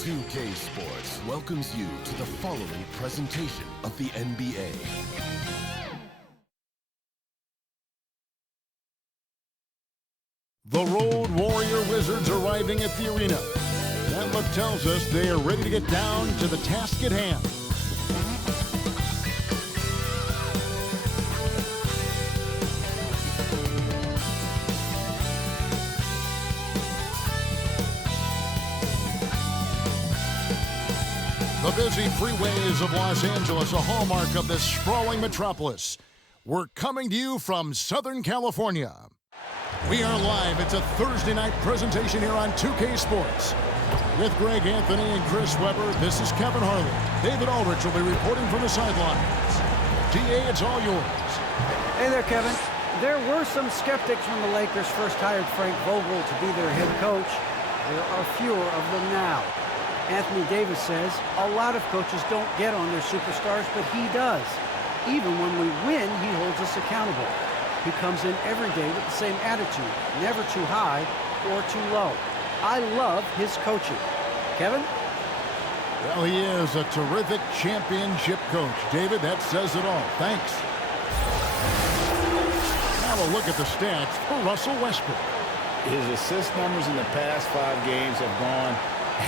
2K Sports welcomes you to the following presentation of the NBA. The Road Warrior Wizards arriving at the arena. That look tells us they are ready to get down to the task at hand. The busy freeways of Los Angeles, a hallmark of this sprawling metropolis. We're coming to you from Southern California. We are live. It's a Thursday night presentation here on 2K Sports. With Greg Anthony and Chris Webber, this is Kevin Harlan. David Aldrich will be reporting from the sidelines. DA, it's all yours. Hey there, Kevin. There were some skeptics when the Lakers first hired Frank Vogel to be their head coach. There are fewer of them now. Anthony Davis says a lot of coaches don't get on their superstars, but he does. Even when we win, he holds us accountable. He comes in every day with the same attitude, never too high or too low. I love his coaching. Kevin? Well, he is a terrific championship coach. David, that says it all. Thanks. Now a look at the stats for Russell Westbrook. His assist numbers in the past 5 games have gone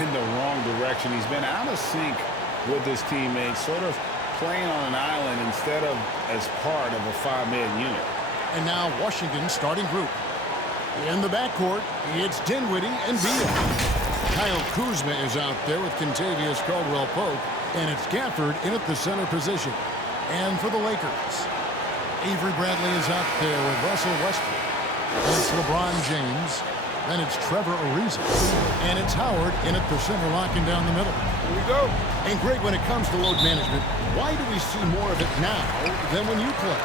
in the wrong direction. He's been out of sync with his teammates, sort of playing on an island instead of as part of a 5-man unit. And now Washington's starting group. In the backcourt, it's Dinwiddie and Beal. Kyle Kuzma is out there with Kentavious Caldwell-Pope, and it's Gafford in at the center position. And for the Lakers, Avery Bradley is out there with Russell Westbrook. It's LeBron James. Then it's Trevor Ariza. And it's Howard in at the center, locking down the middle. Here we go. And Greg, when it comes to load management, why do we see more of it now than when you play?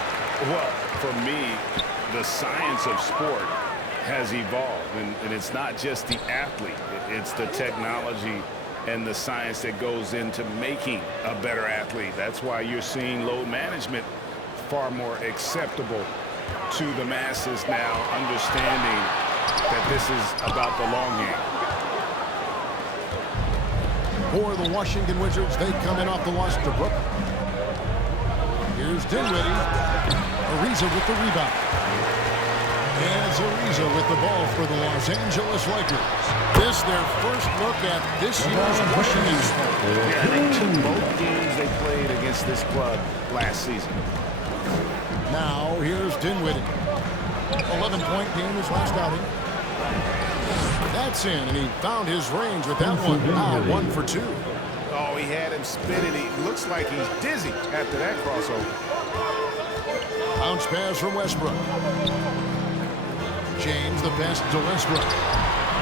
Well, for me, the science of sport has evolved. And it's not just the athlete. It's the technology and the science that goes into making a better athlete. That's why you're seeing load management far more acceptable to the masses now, understanding that this is about the long game. For the Washington Wizards, they come in off the loss to Brooklyn. Here's Dinwiddie. Ariza with the rebound. And it's Ariza with the ball for the Los Angeles Lakers. This their first look at this year's Washington. Yeah, they took both games they played against this club last season. Now, here's Dinwiddie. 11-point game his last outing. That's in, and he found his range with that one. Now 1 for 2. Oh, he had him spinning. He looks like he's dizzy after that crossover. Bounce pass from Westbrook. James, the pass to Westbrook.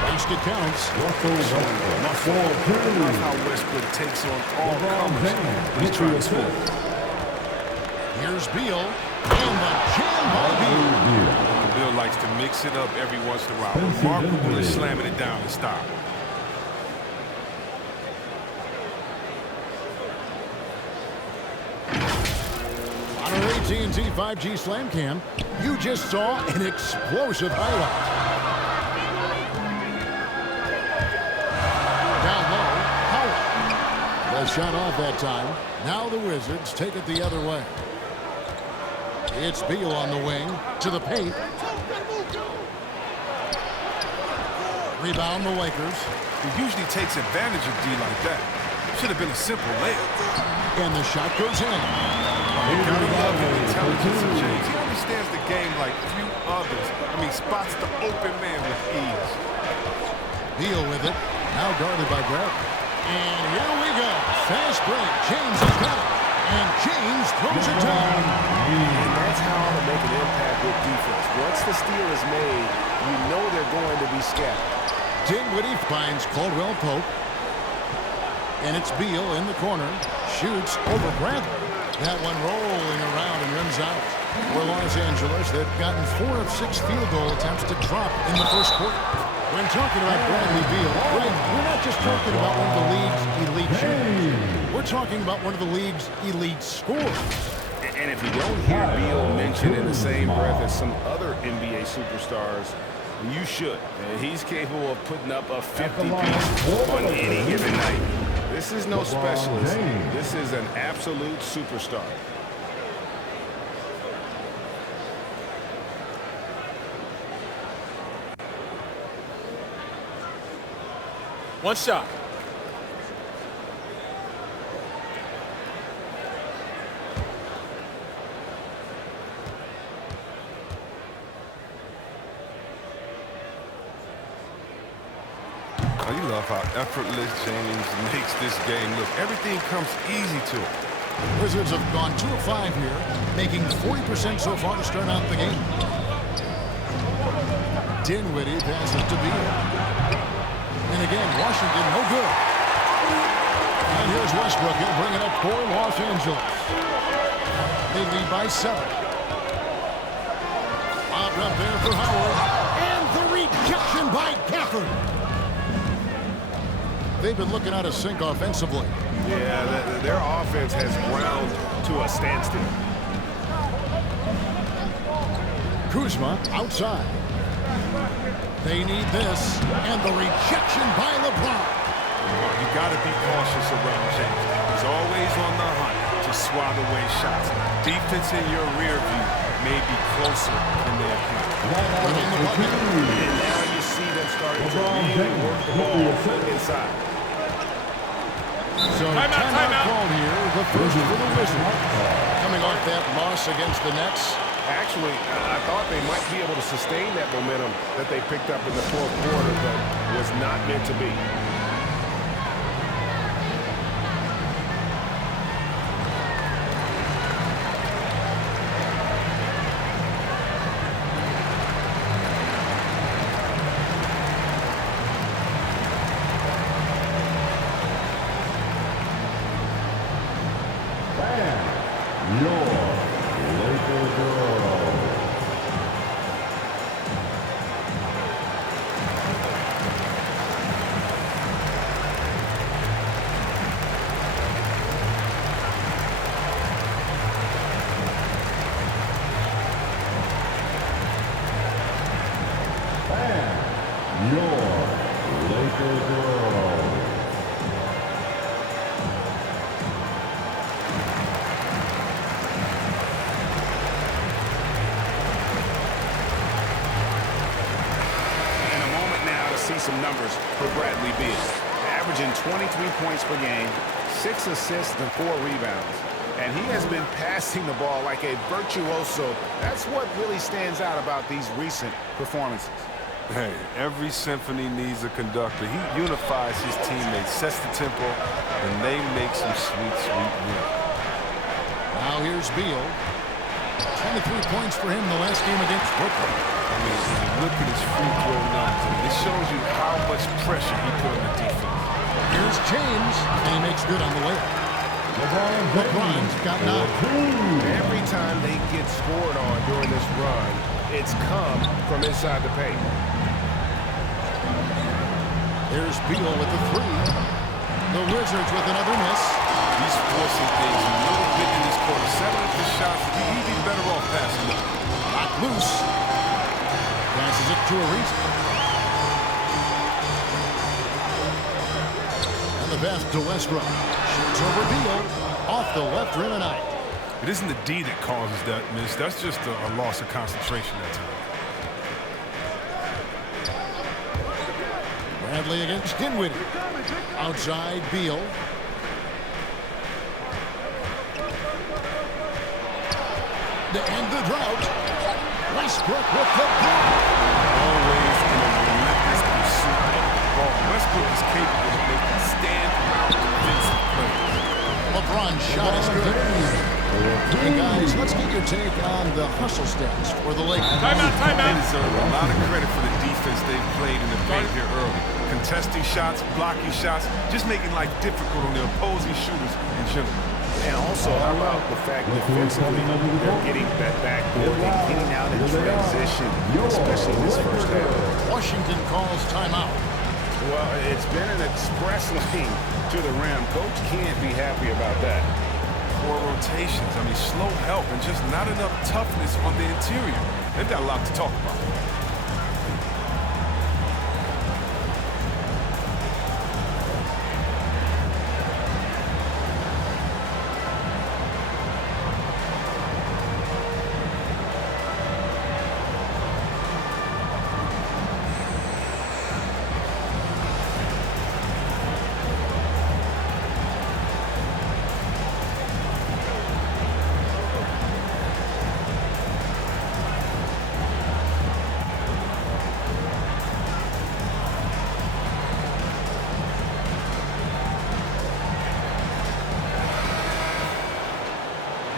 Basket counts. That's how Westbrook takes on all comers. He's trying to score. Here's Beal, and the jam by Beal. Beal likes to mix it up every once in a while. Remarkable is slamming it down and stop. On our AT&T 5G Slam Cam, you just saw an explosive highlight. Down low, Howard. The shot off that time. Now the Wizards take it the other way. It's Beal on the wing to the paint. Rebound the Lakers. He usually takes advantage of D like that. Should have been a simple layup. And the shot goes in. You gotta love the intelligence of James. He understands the game like few others. I mean, spots the open man with ease. Beal with it. Now guarded by Bradley. And here we go. Fast break. James has got it. And James throws it down. And that's how to make an impact with defense. Once the steal is made, you know they're going to be scattered. Dinwiddie finds Caldwell-Pope. And it's Beal in the corner. Shoots over Bradley. That one rolling around and rims out. For Los Angeles, they've gotten 4 of 6 field goal attempts to drop in the first quarter. When talking about Bradley Beal, Greg, we're not just talking about one of the league's elite shooters. We're talking about one of the league's elite scorers. And if you don't hear Beal mentioned in the same breath as some other NBA superstars, And you should. And he's capable of putting up a 50-piece on any given night. This is no specialist. This is an absolute superstar. One shot. Oh, you love how effortless James makes this game look. Everything comes easy to him. Wizards have gone 2 of 5 here, making 40% so far to start out the game. Dinwiddie passes to Beal. And again, Washington, no good. And here's Westbrook. He'll bring it up for Los Angeles. They lead by 7. Lobbed up there for Howard. And the rejection by Gafford. They've been looking out of sync offensively. Yeah, their offense has ground to a standstill. Kuzma outside. They need this. And the rejection by Lebron. You got to be cautious around James. He's always on the hunt to swat away shots. Defense in your rear view may be closer than they appear. And now you see them starting to really work the ball inside. So timeout called here. The first for the Wizards. Coming off that loss against the Nets. Actually, I thought they might be able to sustain that momentum that they picked up in the fourth quarter, but was not meant to be. Some numbers for Bradley Beal. Averaging 23 points per game, 6 assists and 4 rebounds. And he has been passing the ball like a virtuoso. That's what really stands out about these recent performances. Hey, every symphony needs a conductor. He unifies his teammates, sets the tempo, and they make some sweet, sweet music. Now here's Beal. 23 points for him the last game against Brooklyn. I mean, when you look at his free throw numbers, it shows you how much pressure he put on the defense. Here's James, and he makes good on the layup. LeBron's got 9. Every time they get scored on during this run, it's come from inside the paint. There's Beal with the 3. The Wizards with another miss. He's forcing things a little bit in this quarter. Settling the shots, he'd be better off passing up. Lock loose. Passes it to Ariza. And the pass to Westbrook. Shoots over Beal. Off the left rim and out. It isn't the D that causes that miss. That's just a loss of concentration at times. Bradley against Dinwiddie. Outside Beal. To end the drought. Westbrook with the block. Always in a relentless pursuit of the ball. Westbrook is capable of making stand-out defensive plays. LeBron's shot is good. Hey guys, let's get your take on the hustle stats for the Lakers. Timeout. They deserve a lot of credit for the defense they've played in the paint here early. Contesting shots, blocking shots, just making life difficult on the opposing shooters in general. And also, how about the fact defensively, they're getting that backboard and getting out in transition, especially in this first half. Washington calls timeout. Well, it's been an express lane to the rim. Coach can't be happy about that. Poor rotations, I mean, slow help and just not enough toughness on the interior. They've got a lot to talk about.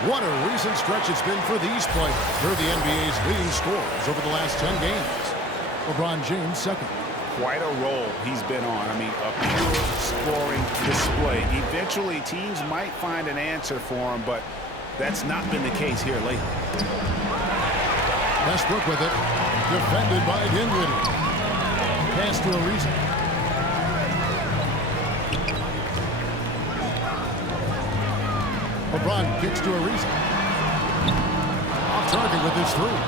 What a recent stretch it's been for these players. They're the NBA's leading scorers over the last 10 games. LeBron James second. Quite a role he's been on. I mean, a pure scoring display. Eventually, teams might find an answer for him, but that's not been the case here lately. Westbrook with it. Defended by Dinwiddie. Pass to Ariza. LeBron kicks to Ariza. Off target with his three.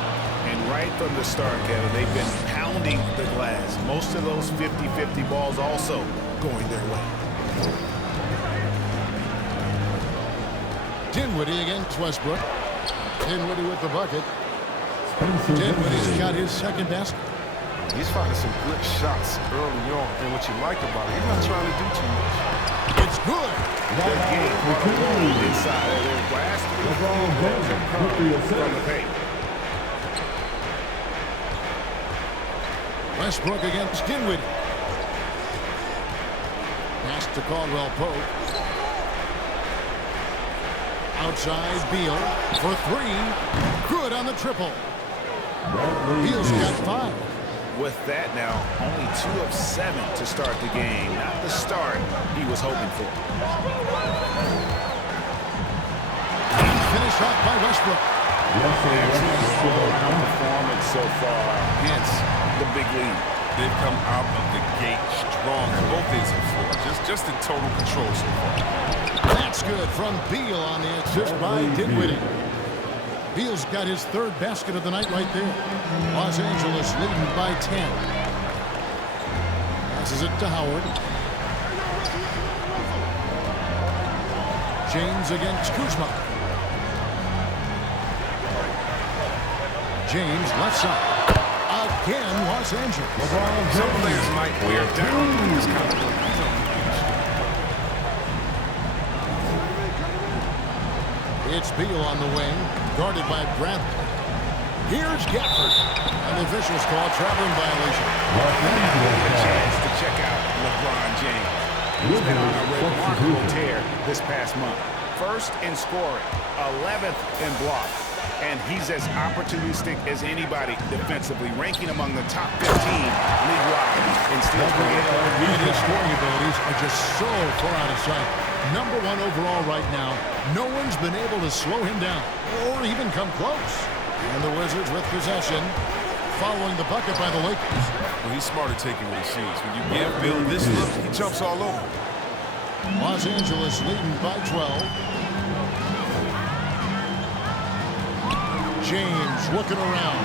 And right from the start, Kevin, they've been pounding the glass. Most of those 50-50 balls also going their way. Dinwiddie against Westbrook. Dinwiddie with the bucket. Dinwiddie's got his second basket. He's finding some good shots early on, and what you like about it, he's not trying to do too much. It's good. The game on a roll inside of their last three from the paint. Westbrook against Dinwiddie. Pass to Caldwell Pope. Outside Beal for three. Good on the triple. Beal's got 5. With that now, only 2 of 7 to start the game. Not the start he was hoping for. Finished off by Westbrook. Excellent performance so far. Hence the big lead. They've come out of the gate strong on both ends of the floor. Just in total control so far. That's good from Beal on the assist by Dinwiddie. Beal's got his 3rd basket of the night right there. Los Angeles leading by 10. Passes it to Howard. James against Kuzma. James left side. Again, Los Angeles. Some players might wear down this kind of work. It's Beal on the wing, guarded by Bradley. Here's Gafford. An official's call, traveling violation. A chance to check out LeBron James. He's been on a remarkable tear this past month. 1st in scoring, 11th in blocks, and he's as opportunistic as anybody defensively, ranking among the top 15 league-wide in steals per game. And his scoring abilities are just so far out of sight. #1 overall right now. No one's been able to slow him down or even come close. And the Wizards with possession, following the bucket by the Lakers. Well, he's smart at taking what he sees. When you give Bill this look, he jumps all over. Los Angeles leading by 12. James looking around.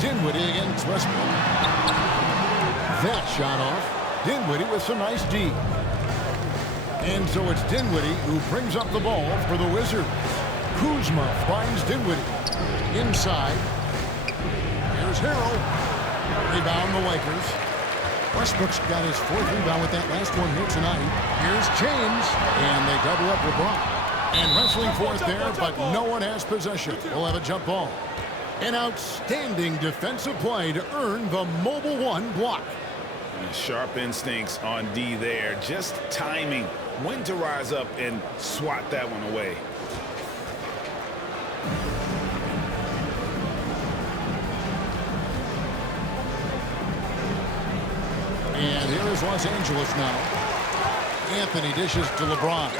Dinwiddie against Westbrook. That shot off. Dinwiddie with some nice D. And so it's Dinwiddie who brings up the ball for the Wizards. Kuzma finds Dinwiddie. Inside. Here's Harrell. Rebound the Lakers. Westbrook's got his 4th rebound with that last one here tonight. Here's James. And they double up LeBron. And wrestling for it there, but no one has possession. We'll have a jump ball. An outstanding defensive play to earn the mobile 1 block. Sharp instincts on D there. Just timing when to rise up and swat that one away. And here is Los Angeles now. Anthony dishes to LeBron.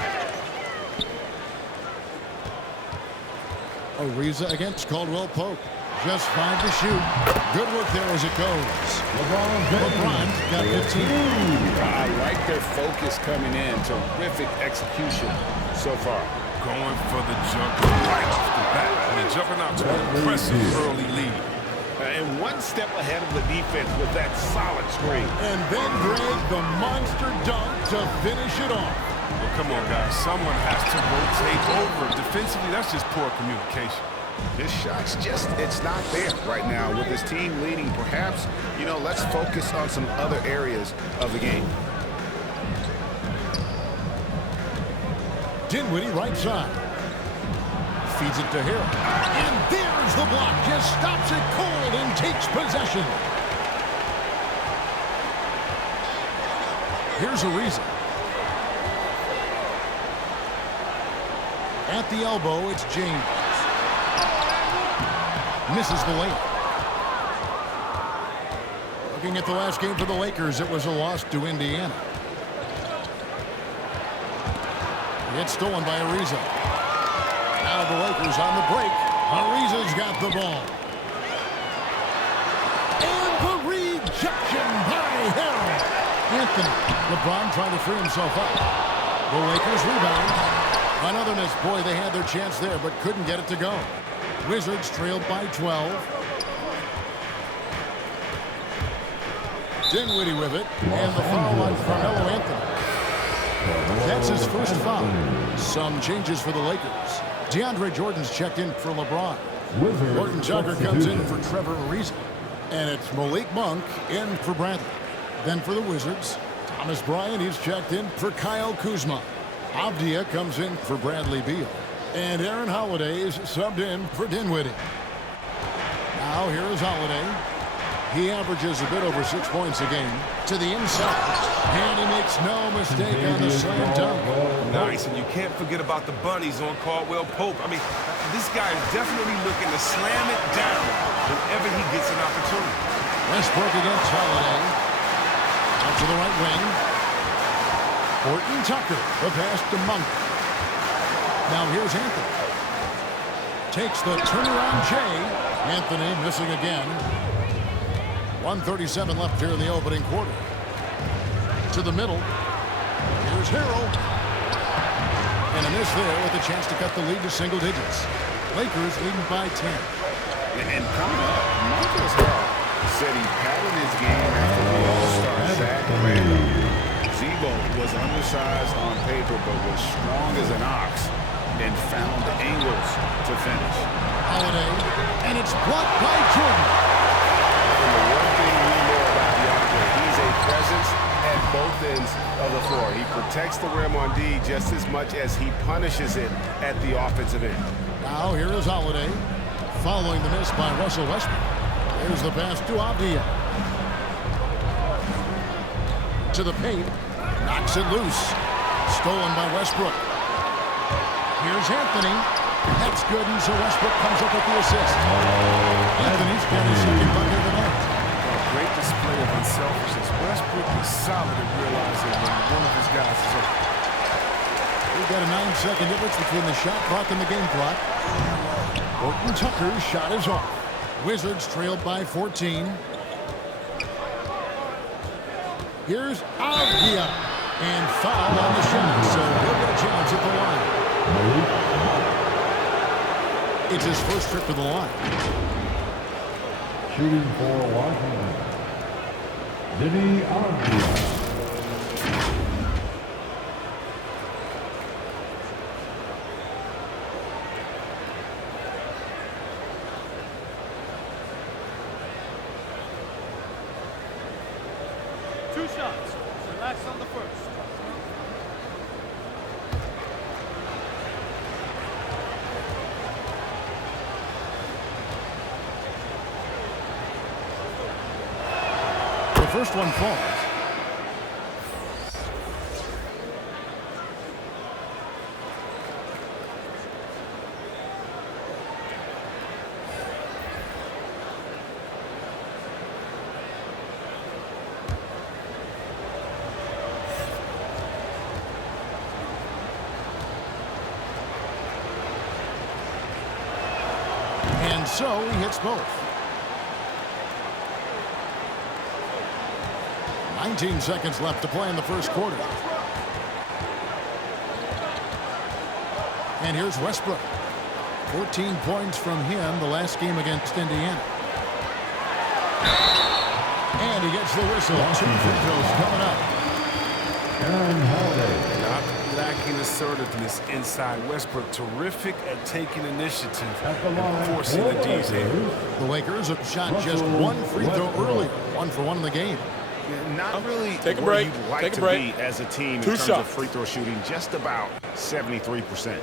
Ariza against Caldwell Pope. Just 5 to shoot. Good work there as it goes. LeBron got 15. I like their focus coming in. Terrific execution so far. Going for the jump right off the bat. And they're jumping out to an impressive early lead. And one step ahead of the defense with that solid screen. And then Greg, the monster dunk to finish it off. Well, come on, guys. Someone has to rotate over. Defensively, that's just poor communication. This shot's just, it's not there right now with his team leading. Perhaps, let's focus on some other areas of the game. Dinwiddie right side. Feeds it to Harrell. And there's the block. Just stops it cold and takes possession. Here's Ariza. At the elbow, it's James. Misses the layup. Looking at the last game for the Lakers, it was a loss to Indiana. It's stolen by Ariza. Now the Lakers on the break. Ariza's got the ball. And the rejection by Hill. Anthony. LeBron trying to free himself up. The Lakers rebound. Another miss. Boy, they had their chance there, but couldn't get it to go. Wizards trailed by 12. Dinwiddie with it. And the foul on Carmelo Anthony. That's his first foul. Some changes for the Lakers. DeAndre Jordan's checked in for LeBron. Horton Tucker comes in for Trevor Ariza. And it's Malik Monk in for Bradley. Then for the Wizards, Thomas Bryant, he's checked in for Kyle Kuzma. Avdija comes in for Bradley Beal. And Aaron Holiday is subbed in for Dinwiddie. Now here is Holiday. He averages a bit over 6 points a game. To the inside. And he makes no mistake on the slam dunk. Nice, and you can't forget about the bunnies on Caldwell Pope. I mean, this guy is definitely looking to slam it down whenever he gets an opportunity. Westbrook against Holiday. Out to the right wing. Horton Tucker, the pass to Monk. Now here's Anthony. Takes the turnaround J. Anthony missing again. 1:37 left here in the opening quarter. To the middle. Here's Harrell. And a miss there with a chance to cut the lead to single digits. Lakers leading by 10. And coming up, Marcus Harrell said he padded his game after the All-Star Zach Randall. Zebo was undersized on paper, but was strong as an ox and found angles to finish. Holiday, and it's blocked by Jordan. And the one thing we know about DeAndre, he's a presence at both ends of the floor. He protects the rim on D just as much as he punishes it at the offensive end. Now here is Holiday, following the miss by Russell Westbrook. Here's the pass to Avdija. To the paint, knocks it loose. Stolen by Westbrook. Here's Anthony. That's good, and so Westbrook comes up with the assist. Anthony's got his second bucket of the night. A great display of unselfishness. Westbrook is solid at realizing when one of his guys is open. We've got a 9-second difference between the shot clock and the game clock. Horton Tucker's shot is off. Wizards trailed by 14. Here's Avdija. And foul on the shot, so he'll get a chance at the line. It's his first trip to the line. Shooting for Washington, Deni Avdija. Two shots. Relax on the first. The first one falls. And so he hits both. 19 seconds left to play in the first quarter. And here's Westbrook. 14 points from him the last game against Indiana. And he gets the whistle. 2 free throws coming up. Aaron Holiday. Not lacking assertiveness inside. Westbrook terrific at taking initiative and forcing the D's in. The Lakers have shot just 1 free throw early. 1 for 1 in the game. Not really Take a where break. you'd like Take a to break. be as a team in Two terms shots. of free throw shooting, just about 73%.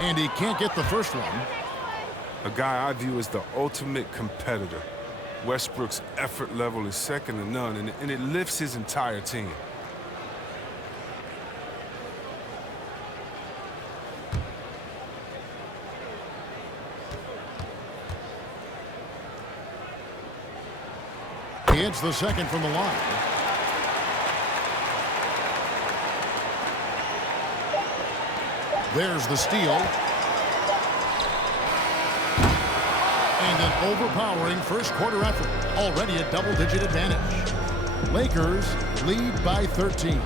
And he can't get the first one. A guy I view as the ultimate competitor. Westbrook's effort level is second to none, and it lifts his entire team. He hits the second from the line. There's the steal. And an overpowering first quarter effort. Already a double-digit advantage. Lakers lead by 13.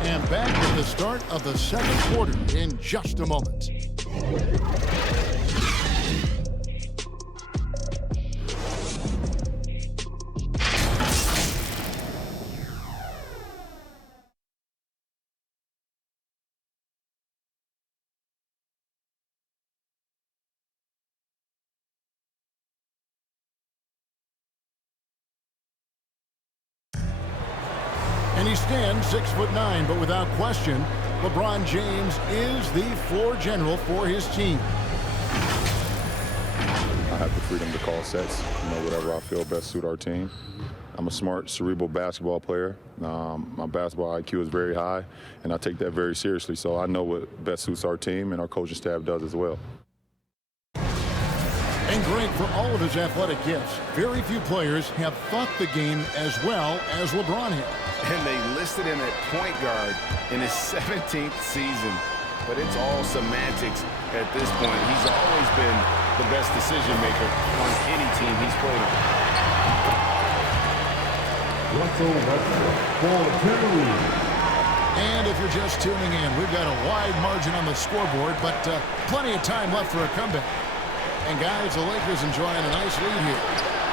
And back with the start of the second quarter in just a moment. And he stands 6'9", but without question, LeBron James is the floor general for his team. I have the freedom to call sets, whatever I feel best suit our team. I'm a smart, cerebral basketball player. My basketball IQ is very high, and I take that very seriously. So I know what best suits our team, and our coaching staff does as well. And great for all of his athletic gifts. Very few players have thought the game as well as LeBron has. And they listed him at point guard in his 17th season. But it's all semantics at this point. He's always been the best decision maker on any team he's played on. Russell Westbrook for two. And if you're just tuning in, we've got a wide margin on the scoreboard, but plenty of time left for a comeback. And guys, the Lakers enjoying a nice lead here.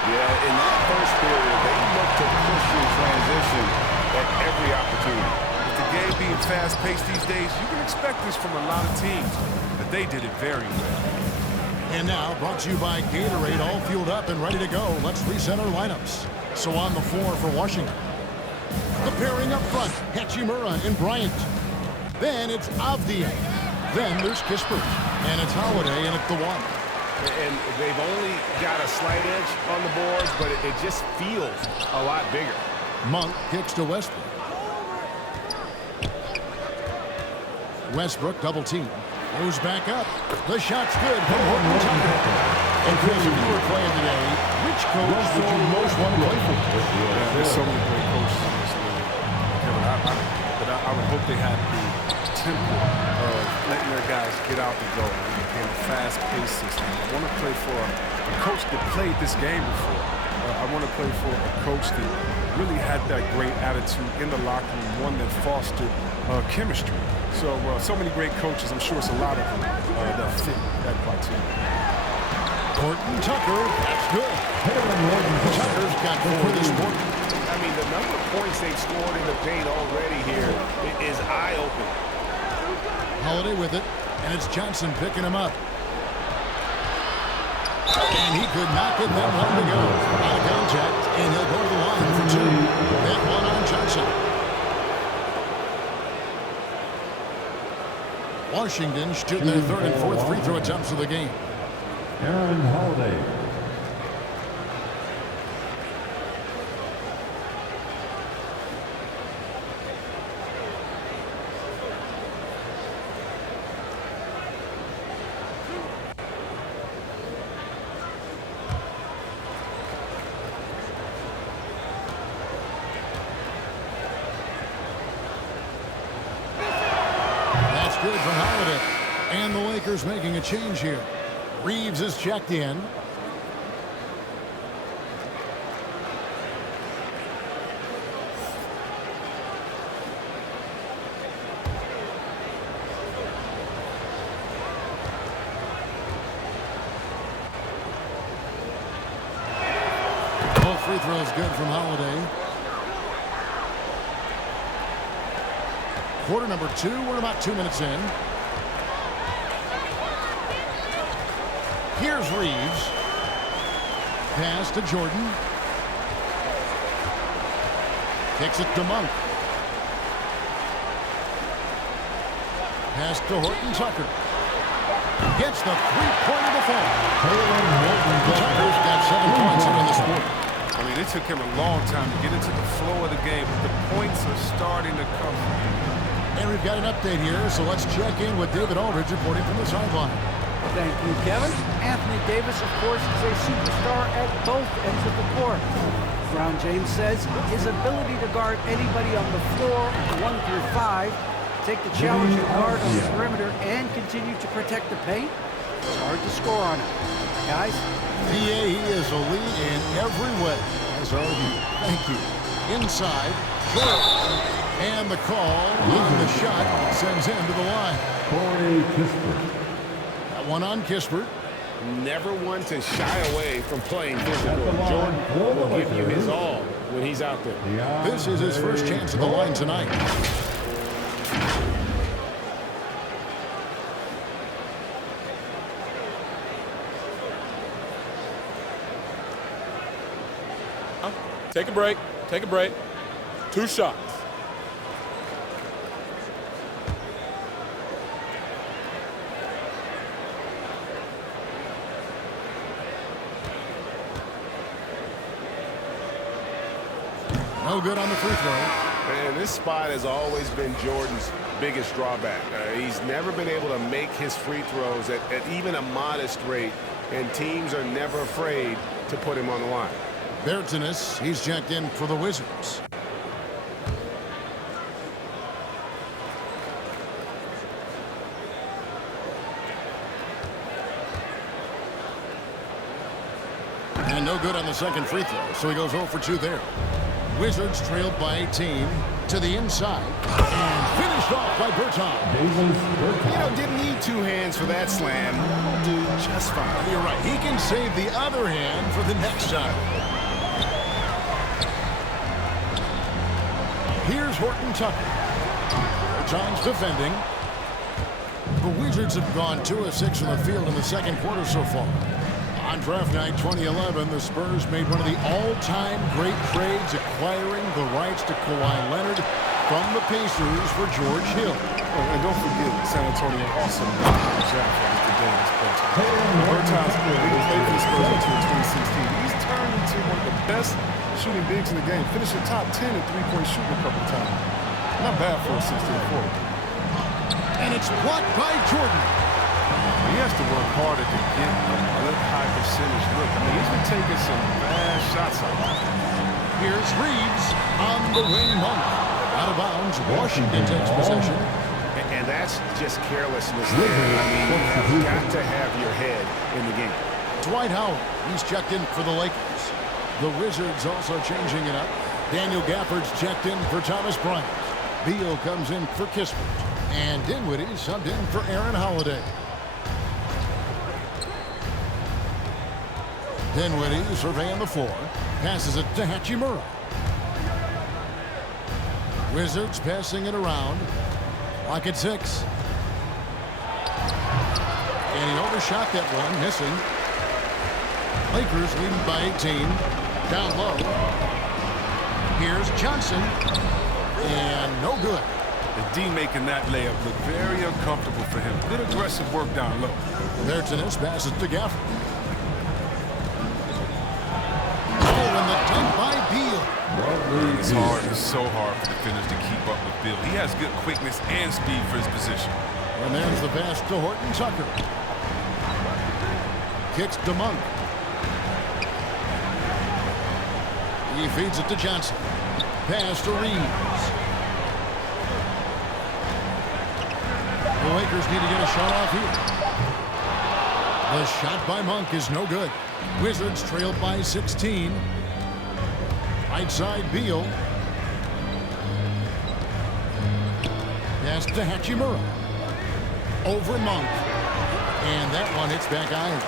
Yeah, in that first period, they look to push in transition at every opportunity. With the game being fast-paced these days, you can expect this from a lot of teams, but they did it very well. And now, brought to you by Gatorade, all fueled up and ready to go. Let's reset our lineups. So on the floor for Washington. The pairing up front, Hachimura and Bryant. Then it's Avdija. Then there's Kispert. And it's Holiday in at the one. And they've only got a slight edge on the boards, but it just feels a lot bigger. Monk kicks to Westbrook. Westbrook double team. Moves back up. The shot's good from Horton Tucker. And Chris, if you were playing today, which coach would you most want to play for? Yeah, there's so many great coaches in this league. But I would hope they had the tempo of letting their guys get out and go in a fast-paced system. I want to play for a coach that played this game before. I want to play for a coach that really had that great attitude in the locker room, one that fostered chemistry. So many great coaches. I'm sure it's a lot of them that fit that criteria. Horton Tucker, that's good. Tucker's got four this quarter. I mean, the number of points they've scored in the paint already here is eye-opening. Holiday with it, and it's Johnson picking him up. And he could not get them one to go. Out of contact, and he'll go to the line for two. That one on Johnson. Washington stood their third and fourth free throw attempts of the game. Aaron Holiday. Good from Holiday. And the Lakers making a change here. Reeves is checked in. Both free throws good from Holiday. Quarter number two, we're about 2 minutes in. Here's Reeves. Pass to Jordan. Kicks it to Monk. Pass to Horton Tucker. gets the three-pointer to fall. Tucker's got 7 points in this quarter. I mean, it took him a long time to get into the flow of the game, but the points are starting to come. And we've got an update here, so let's check in with David Aldridge reporting from the sideline. Thank you, Kevin. Anthony Davis, of course, is a superstar at both ends of the court. Brown James says his ability to guard anybody on the floor, 1 through 5, take the challenging guard on the perimeter, and continue to protect the paint, it's hard to score on him. Guys? PA, he is elite in every way. As are you. Thank you. Inside, short. And the call on the shot sends him to the line. That one on Kispert. Never one to shy away from playing physical. Jordan will give you his all when he's out there. This is his first chance at the line tonight. Take a break. Take a break. 2 shots. No good on the free throw. Man, this spot has always been Jordan's biggest drawback. He's never been able to make his free throws at even a modest rate, and teams are never afraid to put him on the line. Bertanis, he's checked in for the Wizards. And no good on the second free throw, so he goes 0 for 2 there. Wizards trailed by 18 to the inside and finished off by Berton. You know, didn't need 2 hands for that slam. Will do just fine. You're right. He can save the other hand for the next time. Here's Horton Tucker. Berton's defending. The Wizards have gone 2 of 6 from the field in the second quarter so far. On draft night 2011, the Spurs made one of the all-time great trades, acquiring the rights to Kawhi Leonard from the Pacers for George Hill. And don't forget, San Antonio also made the draft right today. Berton's played for the Spurs until 2016. He's turned into one of the best shooting bigs in the game. Finished the top 10 in three-point shooting a couple of times. Not bad for a 16-4. And it's blocked by Jordan. He has to work harder to get a good high percentage look. I mean, he's been taking some bad shots out there. Here's Reeves on the wing monk. Out of bounds, Washington takes possession. And that's just carelessness there. I mean, you've got to have your head in the game. Dwight Howard, he's checked in for the Lakers. The Wizards also changing it up. Daniel Gafford's checked in for Thomas Bryant. Beal comes in for Kispert. And Dinwiddie subbed in for Aaron Holiday. Dinwiddie surveying the floor. Passes it to Hachimura. Wizards passing it around. Lock at 6. And he overshot that one, missing. Lakers leading by 18. Down low. Here's Johnson. And no good. The D making that layup look very uncomfortable for him. Good aggressive work down low. Bertanis passes to Gafford. Oh, and the dunk by Beal. It's hard. It's so hard for defenders to keep up with Beal. He has good quickness and speed for his position. And there's the pass to Horton Tucker. Kicks to Monk. He feeds it to Johnson. Pass to Reeves. The Lakers need to get a shot off here. The shot by Monk is no good. Wizards trailed by 16. Right side Beal. Pass to Hachimura. Over Monk. And that one hits back iron.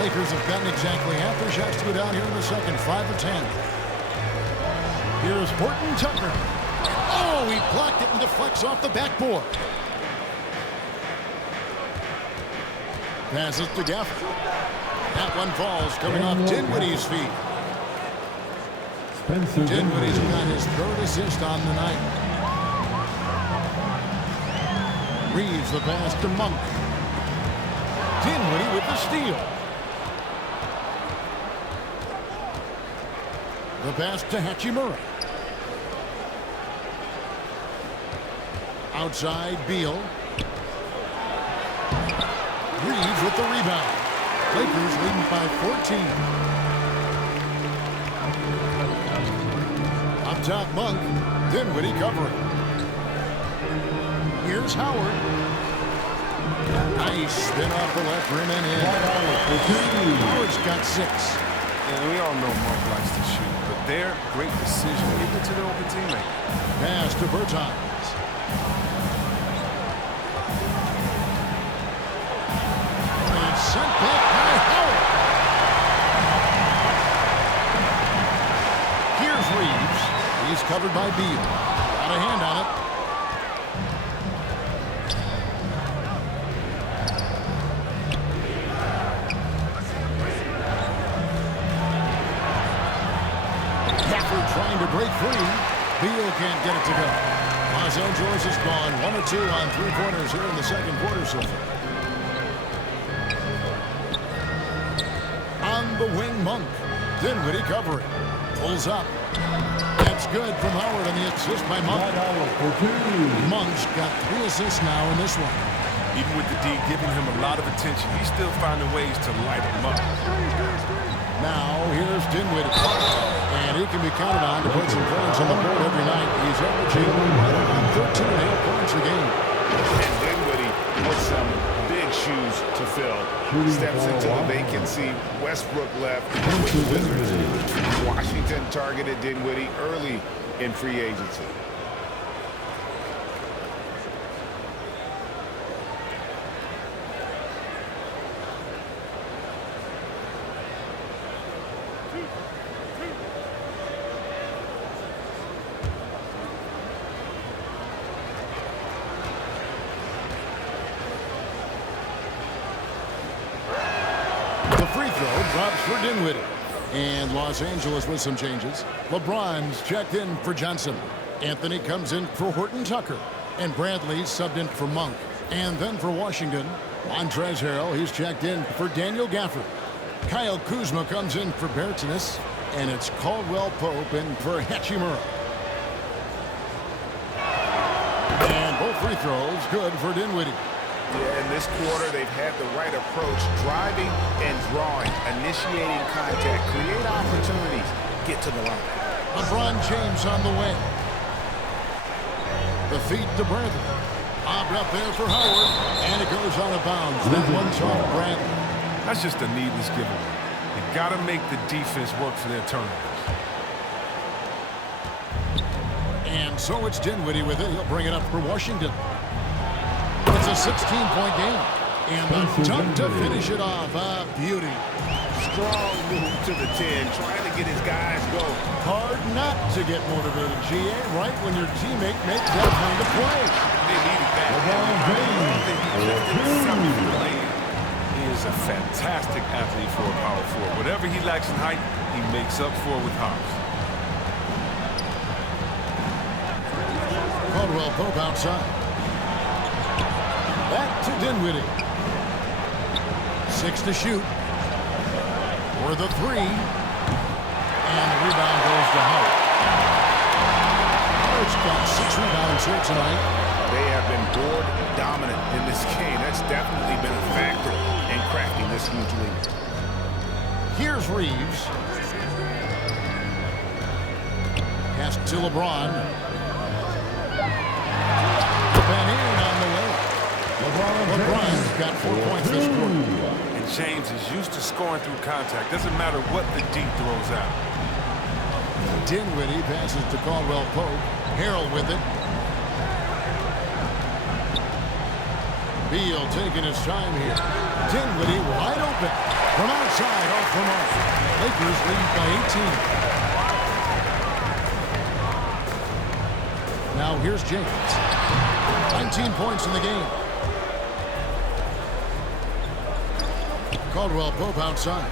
Lakers have gotten exactly half their shots to go down here in the second. 5 of 10. Here's Horton Tucker. Oh, he blocked it and deflects off the backboard. Passes to Gafford. That one falls, coming off Dinwiddie's feet. Dinwiddie's got his 3rd assist on the night. Reeves the pass to Monk. Dinwiddie with the steal. The pass to Hachimura. Outside, Beal. Reeves with the rebound. Lakers leading by 14. Up top, Monk. Dinwiddie covering. Here's Howard. Nice spin off the left rim and in. Howard's got 6. And we all know Monk likes to shoot, but their great decision getting to their open teammate. Pass to Bertans. And sent back by Howard. Here's Reeves. He's covered by Beal. Got a hand on it. Trying to break free. Beal can't get it to go. Los Angeles has gone 1 or 2 on 3-pointers here in the second quarter so far. On the wing, Monk. Dinwiddie covering. Pulls up. That's good from Howard on the assist by Monk. Monk's got 3 assists now in this one. Even with the D giving him a lot of attention, he's still finding ways to light him up. Now, here's Dinwiddie. And he can be counted on to put some points on the board every night. He's averaging right around 13.5 points a game. And Dinwiddie with some big shoes to fill. Steps into the vacancy. Westbrook left with the Wizards. Washington targeted Dinwiddie early in free agency. Drops for Dinwiddie. And Los Angeles with some changes. LeBron's checked in for Johnson. Anthony comes in for Horton Tucker. And Bradley's subbed in for Monk. And then for Washington, Montrezl Harrell, he's checked in for Daniel Gafford. Kyle Kuzma comes in for Bertans. And it's Caldwell Pope in for Hachimura. And both free throws good for Dinwiddie. Yeah, in this quarter, they've had the right approach, driving and drawing, initiating contact, create opportunities, get to the line. LeBron James on the way. The feed to Bradley. Bobbed up there for Howard, and it goes out of bounds. That one's off Bradley. That's just a needless giveaway. You got to make the defense work for their turnovers. And so it's Dinwiddie with it. He'll bring it up for Washington. It's a 16-point game. And the dunk to finish it off. A beauty. Strong move to the 10, trying to get his guys going. Hard not to get motivated, GA, right when your teammate makes that kind of play. They needed that. He is a fantastic athlete for a power forward. Whatever he lacks in height, he makes up for with hops. Caldwell Pope outside. Back to Dinwiddie. 6 to shoot. For the 3. And the rebound goes to Howard. Howard's got 6 rebounds here tonight. They have been board dominant in this game. That's definitely been a factor in cracking this huge lead. Here's Reeves. Pass to LeBron. Van Halen on the way. LeBron's got 4 points this quarter. And James is used to scoring through contact. Doesn't matter what the D throws out. Dinwiddie passes to Caldwell Pope. Harrell with it. Beal taking his time here. Dinwiddie wide open. From outside, off the mark. Lakers lead by 18. Now here's James. 19 points in the game. Caldwell Pope outside.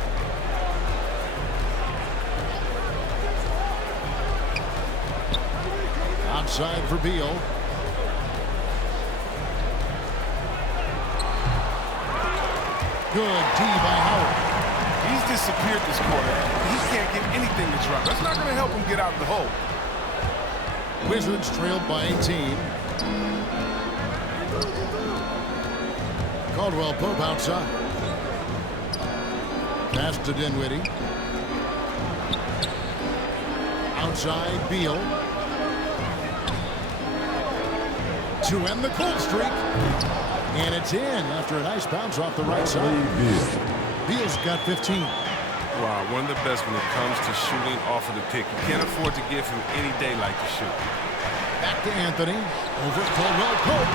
Outside for Beal. Good D by Howard. He's disappeared this quarter. He can't get anything to drop. That's not going to help him get out of the hole. Wizards trailed by 18. Caldwell Pope outside. Pass to Dinwiddie. Outside Beal. To end the cold streak. And it's in after a nice bounce off the right side. Beal's got 15. Wow, one of the best when it comes to shooting off of the pick. You can't afford to give him any daylight to shoot. Back to Anthony. Over Caldwell Pope.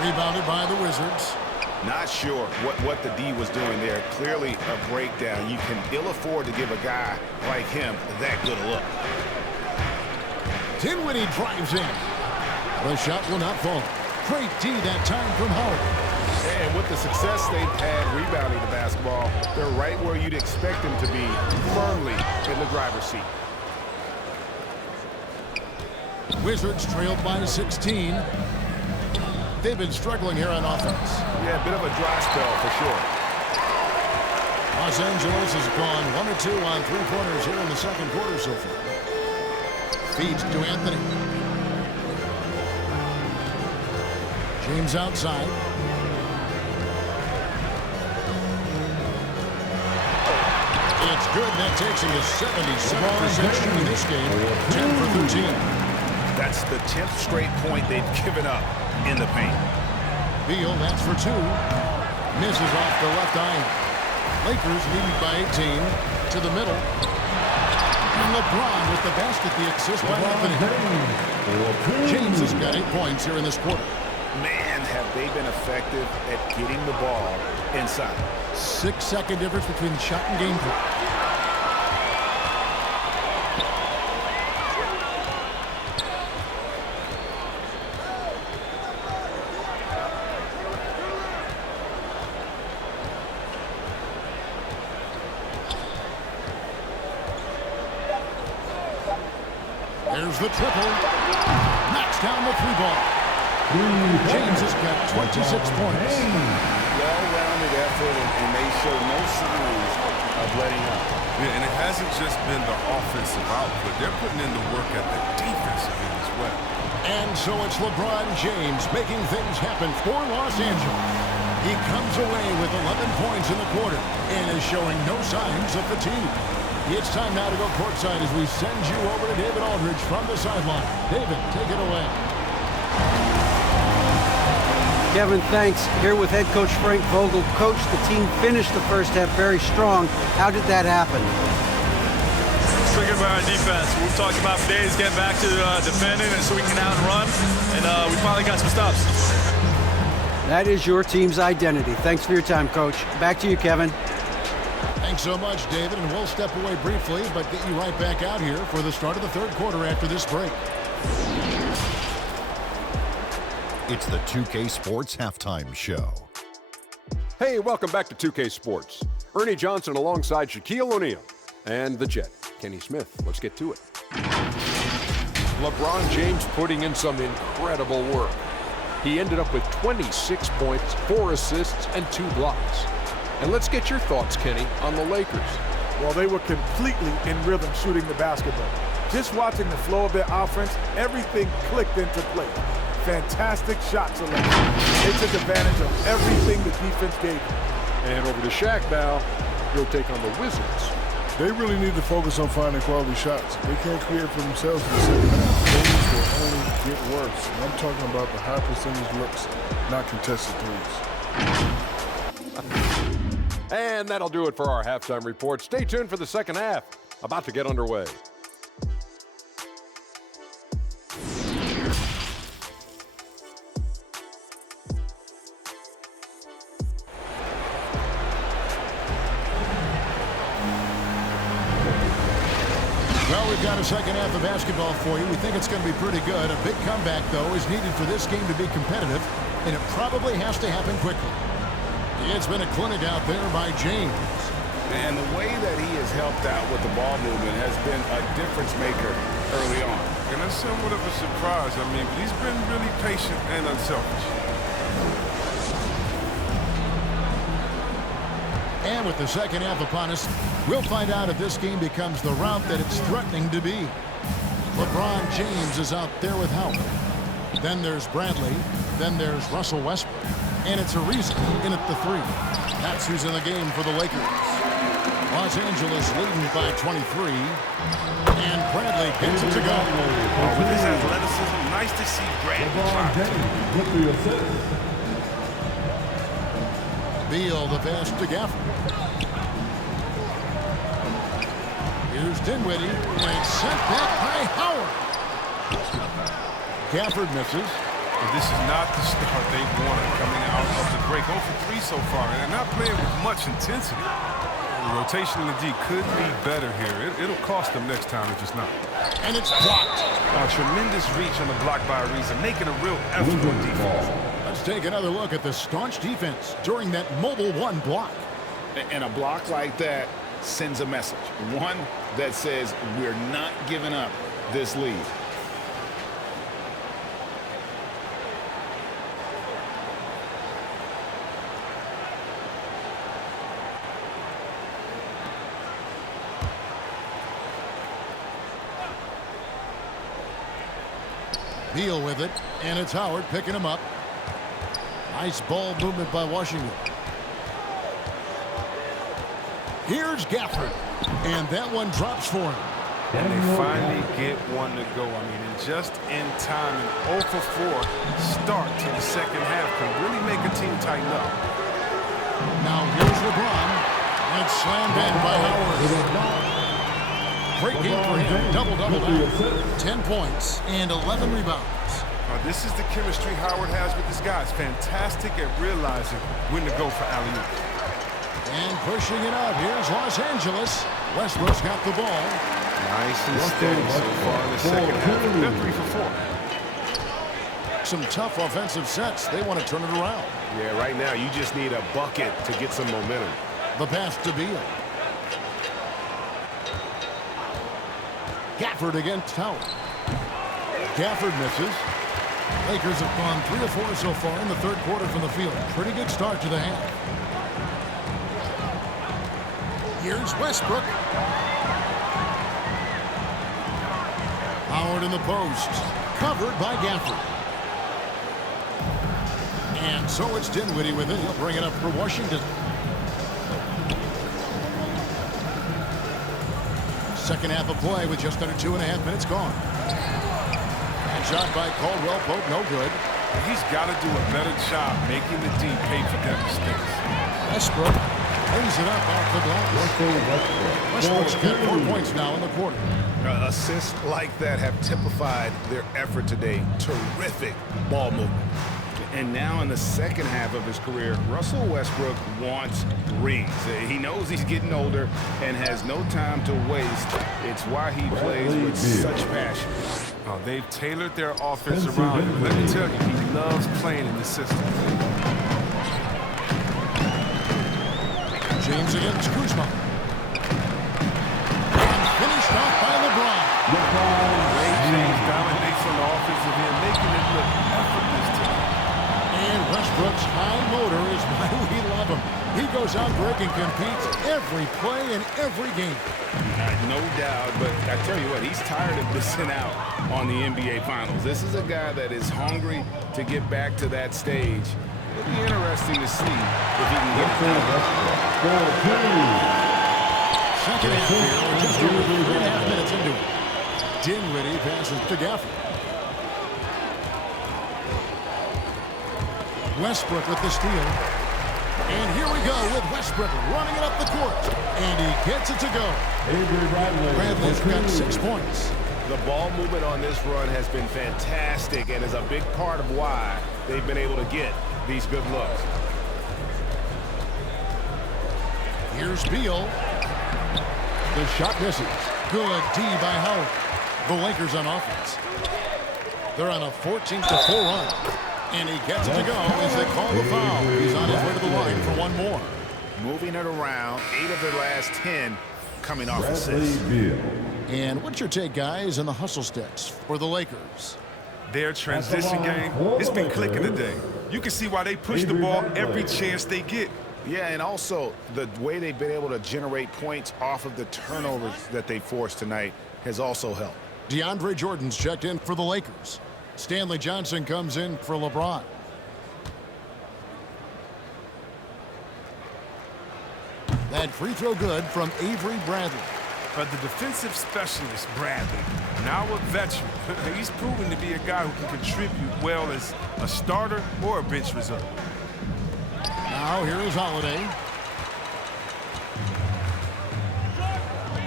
Rebounded by the Wizards. Not sure what the D was doing there. Clearly a breakdown. You can ill afford to give a guy like him that good a look. Dinwiddie drives in. The shot will not fall. Great D that time from Howard. And with the success they've had rebounding the basketball, they're right where you'd expect them to be, firmly in the driver's seat. Wizards trailed by 16. They've been struggling here on offense. Yeah, a bit of a dry spell for sure. Los Angeles has gone 1 or 2 on three-pointers here in the second quarter so far. Feeds to Anthony. James outside. It's good. That takes him to 77% shooting this game. 10 for 13. That's the 10th straight point they've given up in the paint. Beal, that's for 2. Misses off the left eye. Lakers leading by 18 to the middle. And LeBron with the basket, the assist by Anthony. James has got 8 points here in this quarter. Man, have they been effective at getting the ball inside. 6-second difference between shot and game clock. There's the triple. Knocks down the 3-ball. James has got 26 points. Well-rounded effort, and they show no signs of letting up. Yeah, and it hasn't just been the offensive output. They're putting in the work at the defensive end as well. And so it's LeBron James making things happen for Los Angeles. He comes away with 11 points in the quarter and is showing no signs of fatigue. It's time now to go courtside as we send you over to David Aldridge from the sideline. David, take it away. Kevin, thanks. Here with head coach Frank Vogel. Coach, the team finished the first half very strong. How did that happen? Triggered by our defense. We've talked about for days getting back to defending and so we can out and run. And we finally got some stops. That is your team's identity. Thanks for your time, Coach. Back to you, Kevin. Thanks so much, David, and we'll step away briefly, but get you right back out here for the start of the third quarter after this break. It's the 2K Sports Halftime Show. Hey, welcome back to 2K Sports. Ernie Johnson alongside Shaquille O'Neal and the Jet, Kenny Smith. Let's get to it. LeBron James putting in some incredible work. He ended up with 26 points, 4 assists, and 2 blocks. And let's get your thoughts, Kenny, on the Lakers. Well, they were completely in rhythm shooting the basketball. Just watching the flow of their offense, everything clicked into place. Fantastic shot selection. They took advantage of everything the defense gave them. And over to Shaq now, he'll take on the Wizards. They really need to focus on finding quality shots. They can't create for themselves in the second half. Things will only get worse. And I'm talking about the high percentage looks, not contested threes. And that'll do it for our halftime report. Stay tuned for the second half, about to get underway. Well, we've got a second half of basketball for you. We think it's going to be pretty good. A big comeback, though, is needed for this game to be competitive, and it probably has to happen quickly. It's been a clinic out there by James. And the way that he has helped out with the ball movement has been a difference maker early on. And that's somewhat of a surprise. I mean, but he's been really patient and unselfish. And with the second half upon us, we'll find out if this game becomes the route that it's threatening to be. LeBron James is out there with Howard. Then there's Bradley. Then there's Russell Westbrook. And it's Ariza in at the 3. That's who's in the game for the Lakers. Los Angeles leading by 23. And Bradley gets it to go. With his athleticism, nice to see Bradley. Beal, the pass to Gafford. Here's Dinwiddie, and it's sent back by Howard. Gafford misses. But this is not the start they wanted coming out of the break. 0 for 3 so far, and they're not playing with much intensity. The rotation in the D could be better here. It'll cost them next time if it's not. And it's blocked. Tremendous reach on the block by Ariza, making a real effort on defense. Let's take another look at the staunch defense during that mobile 1 block. And a block like that sends a message. One that says we're not giving up this lead. Beal with it, and it's Howard picking him up. Nice ball movement by Washington. Here's Gafford, and that one drops for him. And they finally get one to go. I mean, and just in time, an 0 for 4 start to the second half can really make a team tighten up. Now here's LeBron, and it's slammed in by Howard. Great game for him. Double-double now. 10 points and 11 rebounds. This is the chemistry Howard has with his guys. Fantastic at realizing when to go for alley-oops. And pushing it up. Here's Los Angeles. Westbrook's got the ball. Nice and steady so far in the second half. They're 3 for 4. Some tough offensive sets. They want to turn it around. Yeah, right now you just need a bucket to get some momentum. The pass to Beal. Gafford against Howard. Gafford misses. Lakers have gone 3 of 4 so far in the third quarter from the field. Pretty good start to the half. Here's Westbrook. Howard in the post. Covered by Gafford. And so it's Dinwiddie with it. He'll bring it up for Washington. Second half of play with just under 2.5 minutes gone. And shot by Caldwell Pope, no good. He's got to do a better job making the D pay for their mistakes. Westbrook brings it up off the glass. Westbrook's got 4 points now in the quarter. Assists like that have typified their effort today. Terrific ball movement. And now in the second half of his career, Russell Westbrook wants rings. He knows he's getting older and has no time to waste. It's why he plays with such passion. Oh, they've tailored their offense around him. Let me tell you, he loves playing in the system. James against Kuzma. And finished off by LeBron. James dominates on the offensive end, making it look effortless to him. And Westbrook's high motor is why we love him. He goes out breaking, competes every play in every game. No doubt, but I tell you what, he's tired of missing out on the NBA Finals. This is a guy that is hungry to get back to that stage. It'll be interesting to see if he can get it done. Second half here, we're just over 3.5 minutes into it. Dinwiddie passes to Gafford. Westbrook with the steal. And here we go with Westbrook running it up the court. And he gets it to go. Bradley's got 6 points. The ball movement on this run has been fantastic and is a big part of why they've been able to get these good looks. Here's Beal. The shot misses. Good D by Howard. The Lakers on offense. They're on a 14-4 run. And he gets it to go as they call the foul. He's on his way to the line for one more. Moving it around, 8 of their last 10 coming off assists. And what's your take, guys, on the hustle steps for the Lakers? Their transition game, it's been clicking today. You can see why they push the ball every chance they get. Yeah, and also the way they've been able to generate points off of the turnovers that they forced tonight has also helped. DeAndre Jordan's checked in for the Lakers. Stanley Johnson comes in for LeBron. That free throw good from Avery Bradley. But the defensive specialist, Bradley, now a veteran, he's proven to be a guy who can contribute well as a starter or a bench reserve. Now here is Holiday.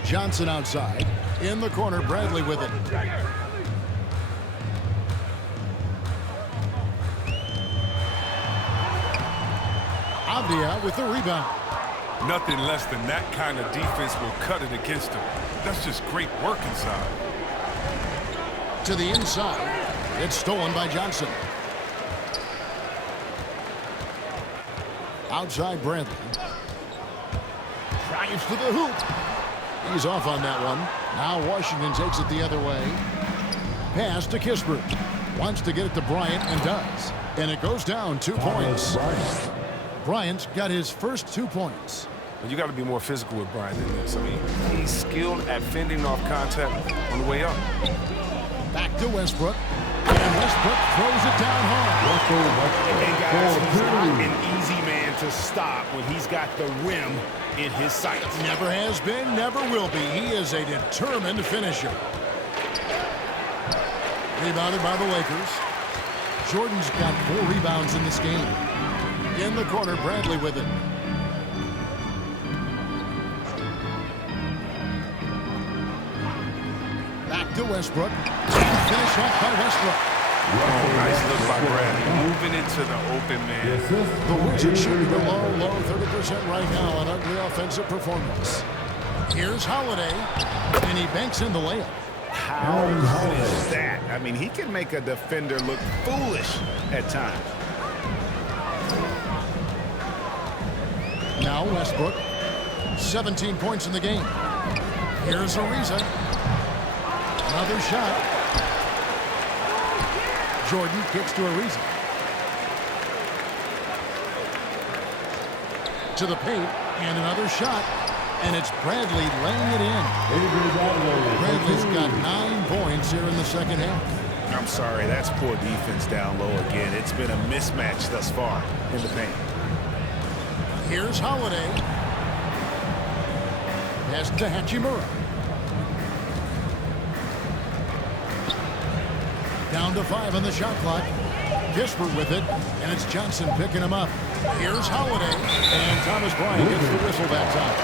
Johnson outside. In the corner, Bradley with it. Avdija with the rebound. Nothing less than that kind of defense will cut it against him. That's just great work inside. To the inside. It's stolen by Johnson. Outside Bradley. Drives to the hoop. He's off on that one. Now Washington takes it the other way. Pass to Kispert. Wants to get it to Bryant and does. And it goes down 2 points. Bryant got his first 2 points. You got to be more physical with Bryant than this. I mean, he's skilled at fending off contact on the way up. Back to Westbrook. And Westbrook throws it down hard. And guys, he's not an easy man to stop when he's got the rim in his sights. Never has been, never will be. He is a determined finisher. Rebounded by the Lakers. Jordan's got 4 rebounds in this game. In the corner, Bradley with it. Back to Westbrook. Finish off by Westbrook. Oh, nice look by Bradley. Moving into the open man. The Wizards shooting a low 30% right now. An ugly offensive performance. Here's Holiday. And he banks in the layup. How good is that? I mean, he can make a defender look foolish at times. Now Westbrook. 17 points in the game. Here's Ariza. Another shot. Jordan kicks to Ariza. To the paint, and another shot. And it's Bradley laying it in. Bradley's got 9 points here in the second half. I'm sorry, that's poor defense down low again. It's been a mismatch thus far in the paint. Here's Holiday. Pass to Hachimura. Down to 5 on the shot clock. Kispert with it, and it's Johnson picking him up. Here's Holiday, and Thomas Bryant gets the whistle that time.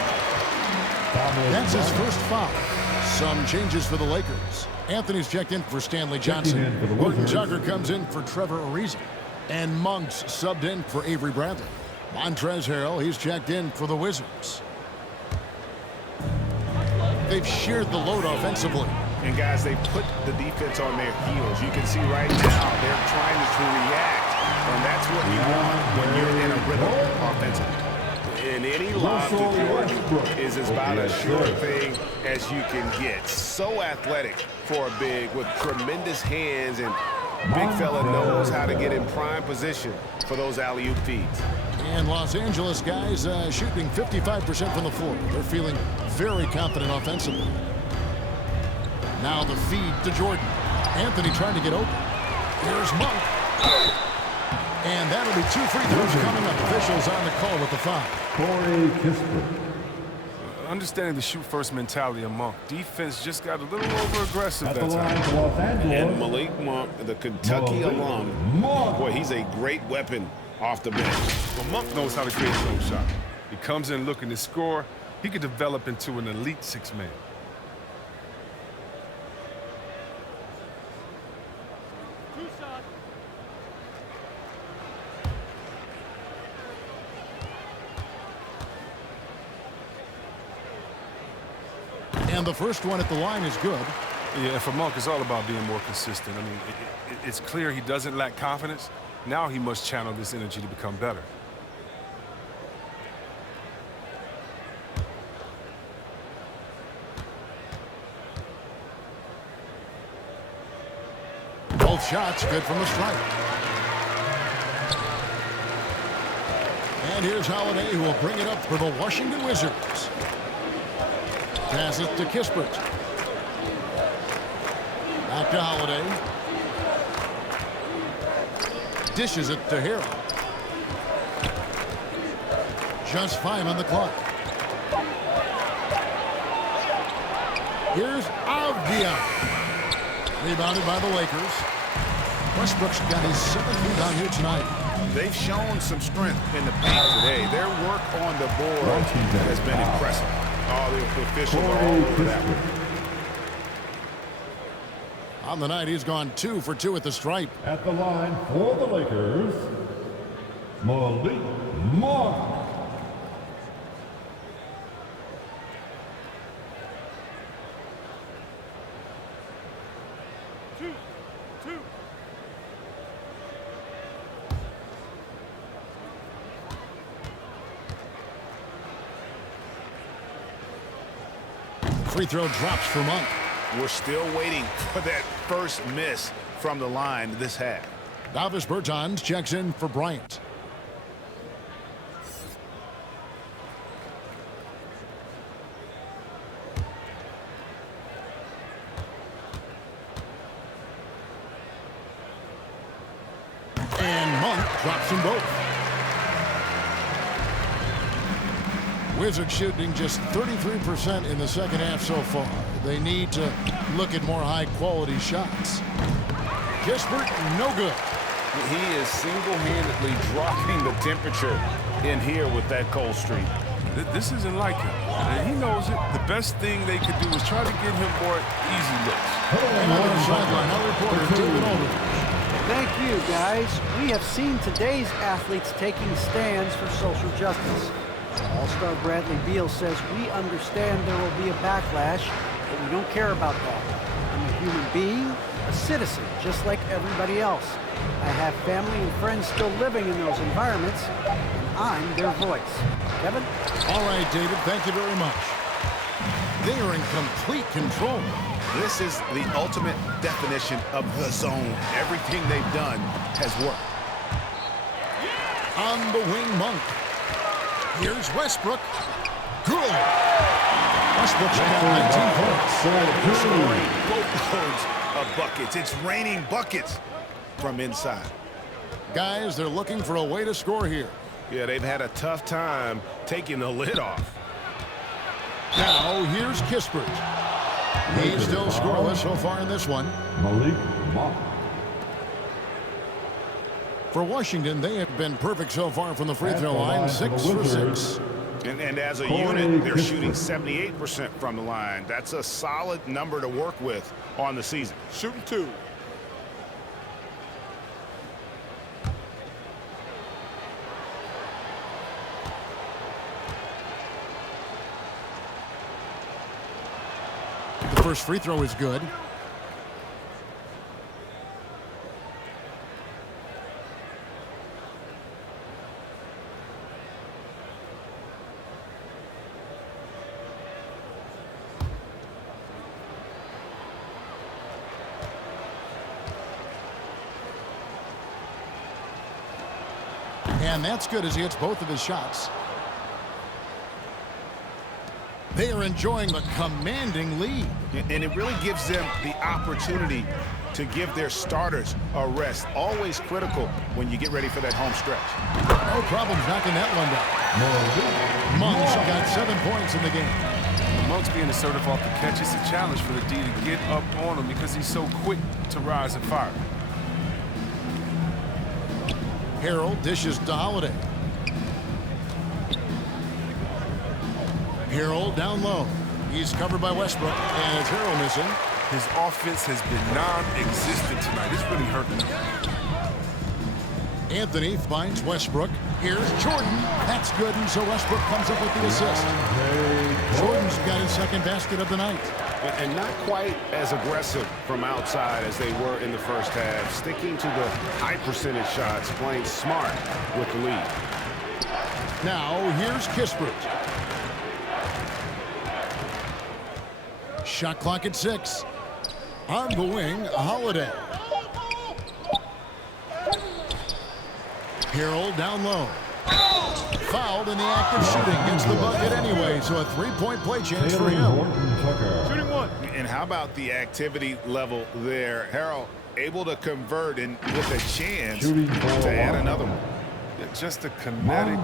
That's his first foul. Some changes for the Lakers. Anthony's checked in for Stanley Johnson. Gordon Tucker comes in for Trevor Ariza. And Monk's subbed in for Avery Bradley. Montrezl Harrell, he's checked in for the Wizards. They've shared the load offensively. And guys, they put the defense on their heels. You can see right now they're trying to react. And that's what you want when you're in a rhythm offensively. And any lob to Jordan is about as sure thing as you can get. So athletic for a big with tremendous hands, and big fella knows how to get in prime position for those alley-oop feeds. And Los Angeles guys shooting 55% from the floor. They're feeling very confident offensively. Now the feed to Jordan. Anthony trying to get open. Here's Monk. And that'll be 2 free throws coming up. Officials on the call with the foul. Corey Kispert. Understanding the shoot-first mentality of Monk. Defense just got a little over-aggressive that time. And Malik Monk, the Kentucky alum, boy, he's a great weapon off the bench. Well, Monk knows how to create his own shot. He comes in looking to score. He could develop into an elite 6-man. And the first one at the line is good. Yeah, for Monk, it's all about being more consistent. I mean, it's clear he doesn't lack confidence. Now he must channel this energy to become better. Both shots good from the stripe. And here's Holiday, who will bring it up for the Washington Wizards. Pass it to Kispert. Back to Holiday. Dishes it to Harrell. Just 5 on the clock. Here's Avdija. Rebounded by the Lakers. Westbrook's got his 7th rebound here tonight. They've shown some strength in the paint today. Their work on the board has been impressive. Oh, the officials are all over that one. On the night, he's gone 2 for 2 at the stripe. At the line for the Lakers, Malik Monk. Free throw drops for Monk. We're still waiting for that first miss from the line this half. Davis Bertans checks in for Bryant. And Monk drops them both. Wizards shooting just 33% in the second half so far. They need to look at more high-quality shots. Kispert, no good. He is single-handedly dropping the temperature in here with that cold streak. This isn't like him. And he knows it. The best thing they could do is try to get him more easy looks. And on the sideline, our reporter, David Aldridge. Thank you, guys. We have seen today's athletes taking stands for social justice. All-star Bradley Beal says, we understand there will be a backlash, but we don't care about that. I'm a human being, a citizen, just like everybody else. I have family and friends still living in those environments, and I'm their voice. Kevin? All right, David, thank you very much. They are in complete control. This is the ultimate definition of the zone. Everything they've done has worked. On the wing, Monk. Here's Westbrook. Good. Westbrook's got 19 points. Scoring boatloads of buckets. It's raining buckets from inside. Guys, they're looking for a way to score here. Yeah, they've had a tough time taking the lid off. Now, here's Kispert. He's still scoreless so far in this one. Malik Monk. For Washington, they have been perfect so far from the free throw line, 6 for 6. And as a unit, they're shooting 78% from the line. That's a solid number to work with on the season. Shooting 2. The first free throw is good. And that's good as he hits both of his shots. They are enjoying the commanding lead. And it really gives them the opportunity to give their starters a rest. Always critical when you get ready for that home stretch. No problems knocking that one down. Monk's got 7 points in the game. Monk's being assertive off the catch. It's a challenge for the D to get up on him because he's so quick to rise and fire. Harrell dishes to Holiday. Harrell down low. He's covered by Westbrook, and it's Harrell missing. His offense has been non-existent tonight. It's really hurting him. Anthony finds Westbrook. Here's Jordan. That's good, and so Westbrook comes up with the assist. Jordan's got his second basket of the night. And not quite as aggressive from outside as they were in the first half. Sticking to the high percentage shots, playing smart with the lead. Now, here's Kispert. Shot clock at 6. On the wing, Holiday. Harrell down low. fouled in the act of shooting. Gets the bucket anyway, so a three-point play chance for him. Shooting one. And how about the activity level there? Harold able to convert and with a chance to add another one. Yeah, just a kinetic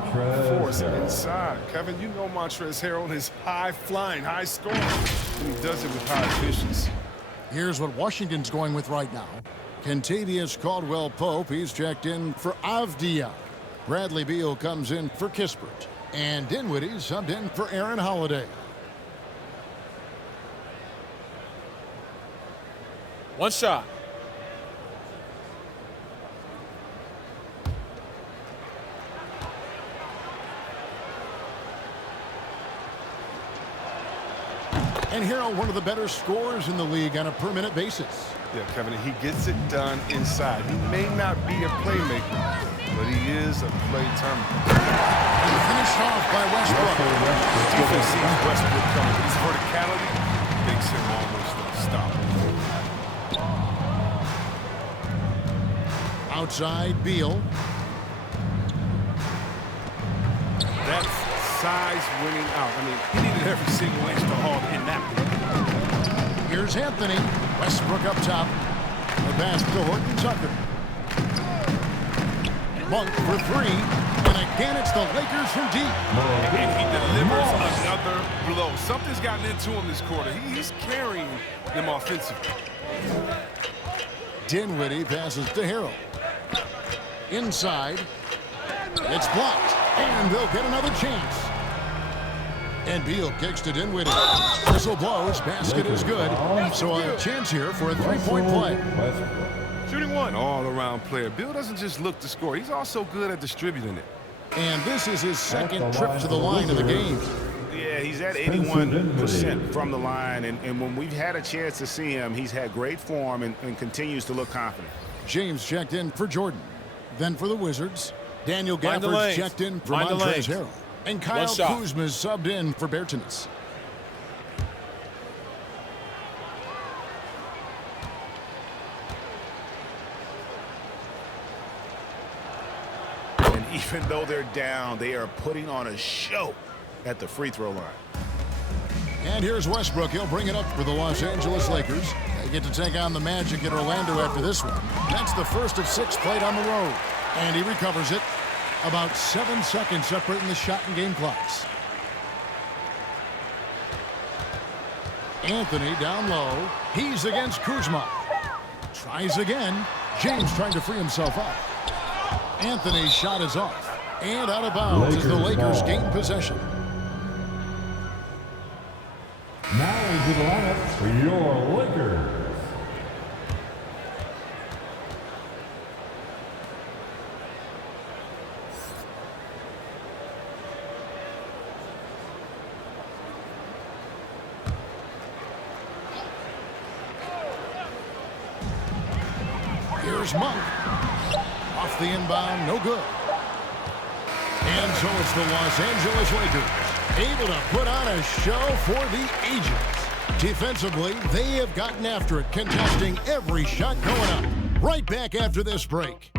force inside. Kevin, you know Montrezl Harrell is high-flying, high-scoring, and he does it with high efficiency. Here's what Washington's going with right now. Kentavious Caldwell-Pope, he's checked in for Avdija. Bradley Beal comes in for Kispert. And Dinwiddie subbed in for Aaron Holiday. One shot. And Harrell, one of the better scorers in the league on a per-minute basis. Yeah, Kevin, he gets it done inside. He may not be a playmaker, but he is a play terminator. And finished off by Westbrook. Defense sees Westbrook coming. His verticality makes him almost unstoppable. Outside, Beal. That's size winning out. I mean, he needed every single inch to haul in that one. Here's Anthony. Westbrook up top. The pass to Horton Tucker. Monk for three. And again, it's the Lakers from deep. And he delivers another blow. Something's gotten into him this quarter. He's carrying them offensively. Dinwiddie passes to Harrell. Inside. It's blocked. And they'll get another chance. And Beal kicks to Dinwiddie. Whistle blows. Basket is good. So a chance here for a three-point play. Shooting one. All-around player. Beal doesn't just look to score. He's also good at distributing it. And this is his second trip to the line of the game. Yeah, he's at 81% from the line. And when we've had a chance to see him, he's had great form and continues to look confident. James checked in for Jordan. Then for the Wizards, Daniel Gafford's checked in for Montrezl Harrell. And Kyle Kuzma's subbed in for Bertans. And even though they're down, they are putting on a show at the free throw line. And here's Westbrook. He'll bring it up for the Los Angeles Lakers. They get to take on the Magic at Orlando after this one. That's the first of 6 played on the road. And he recovers it. About 7 seconds separating the shot and game clocks. Anthony down low. He's against Kuzma. Tries again. James trying to free himself up. Anthony's shot is off. And out of bounds as the Lakers gain possession. Now into the lineup for your Lakers. Here's Monk. Off the inbound, no good. And so it's the Los Angeles Lakers, able to put on a show for the ages. Defensively, they have gotten after it, contesting every shot going up. Right back after this break.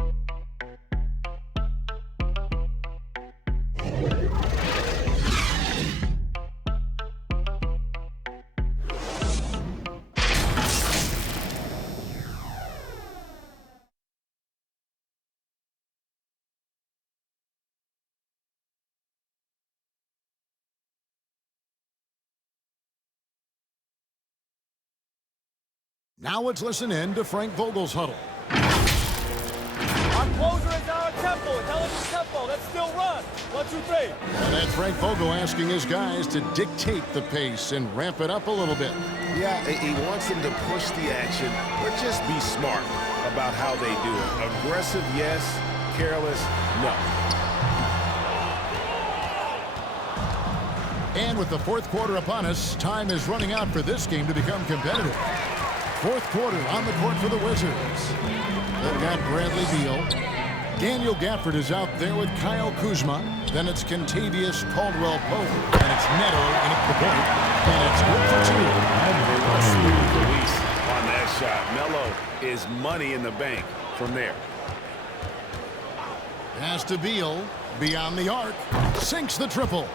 Now let's listen in to Frank Vogel's huddle. Our closer is our tempo. Intelligent tempo. Let's still run. 1, 2, 3. And that's Frank Vogel asking his guys to dictate the pace and ramp it up a little bit. Yeah, he wants them to push the action, but just be smart about how they do it. Aggressive, yes. Careless, no. And with the fourth quarter upon us, time is running out for this game to become competitive. Fourth quarter on the court for the Wizards. They've got Bradley Beal. Daniel Gafford is out there with Kyle Kuzma. Then it's Kentavious Caldwell-Pope. And it's Neto in at the point. And it's good for 2. Smooth release on that shot. Melo is money in the bank from there. Pass to Beal. Beyond the arc. Sinks the triple.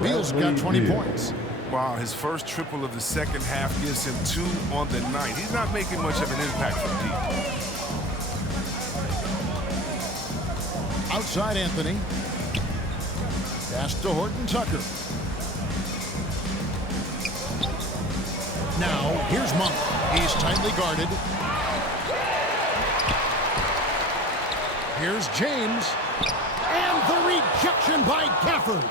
Beal's got 20 points. Wow, his first triple of the second half gives him 2 on the night. He's not making much of an impact from deep. Outside Anthony. Pass to Horton Tucker. Now, here's Monk. He's tightly guarded. Here's James. And the rejection by Gafford.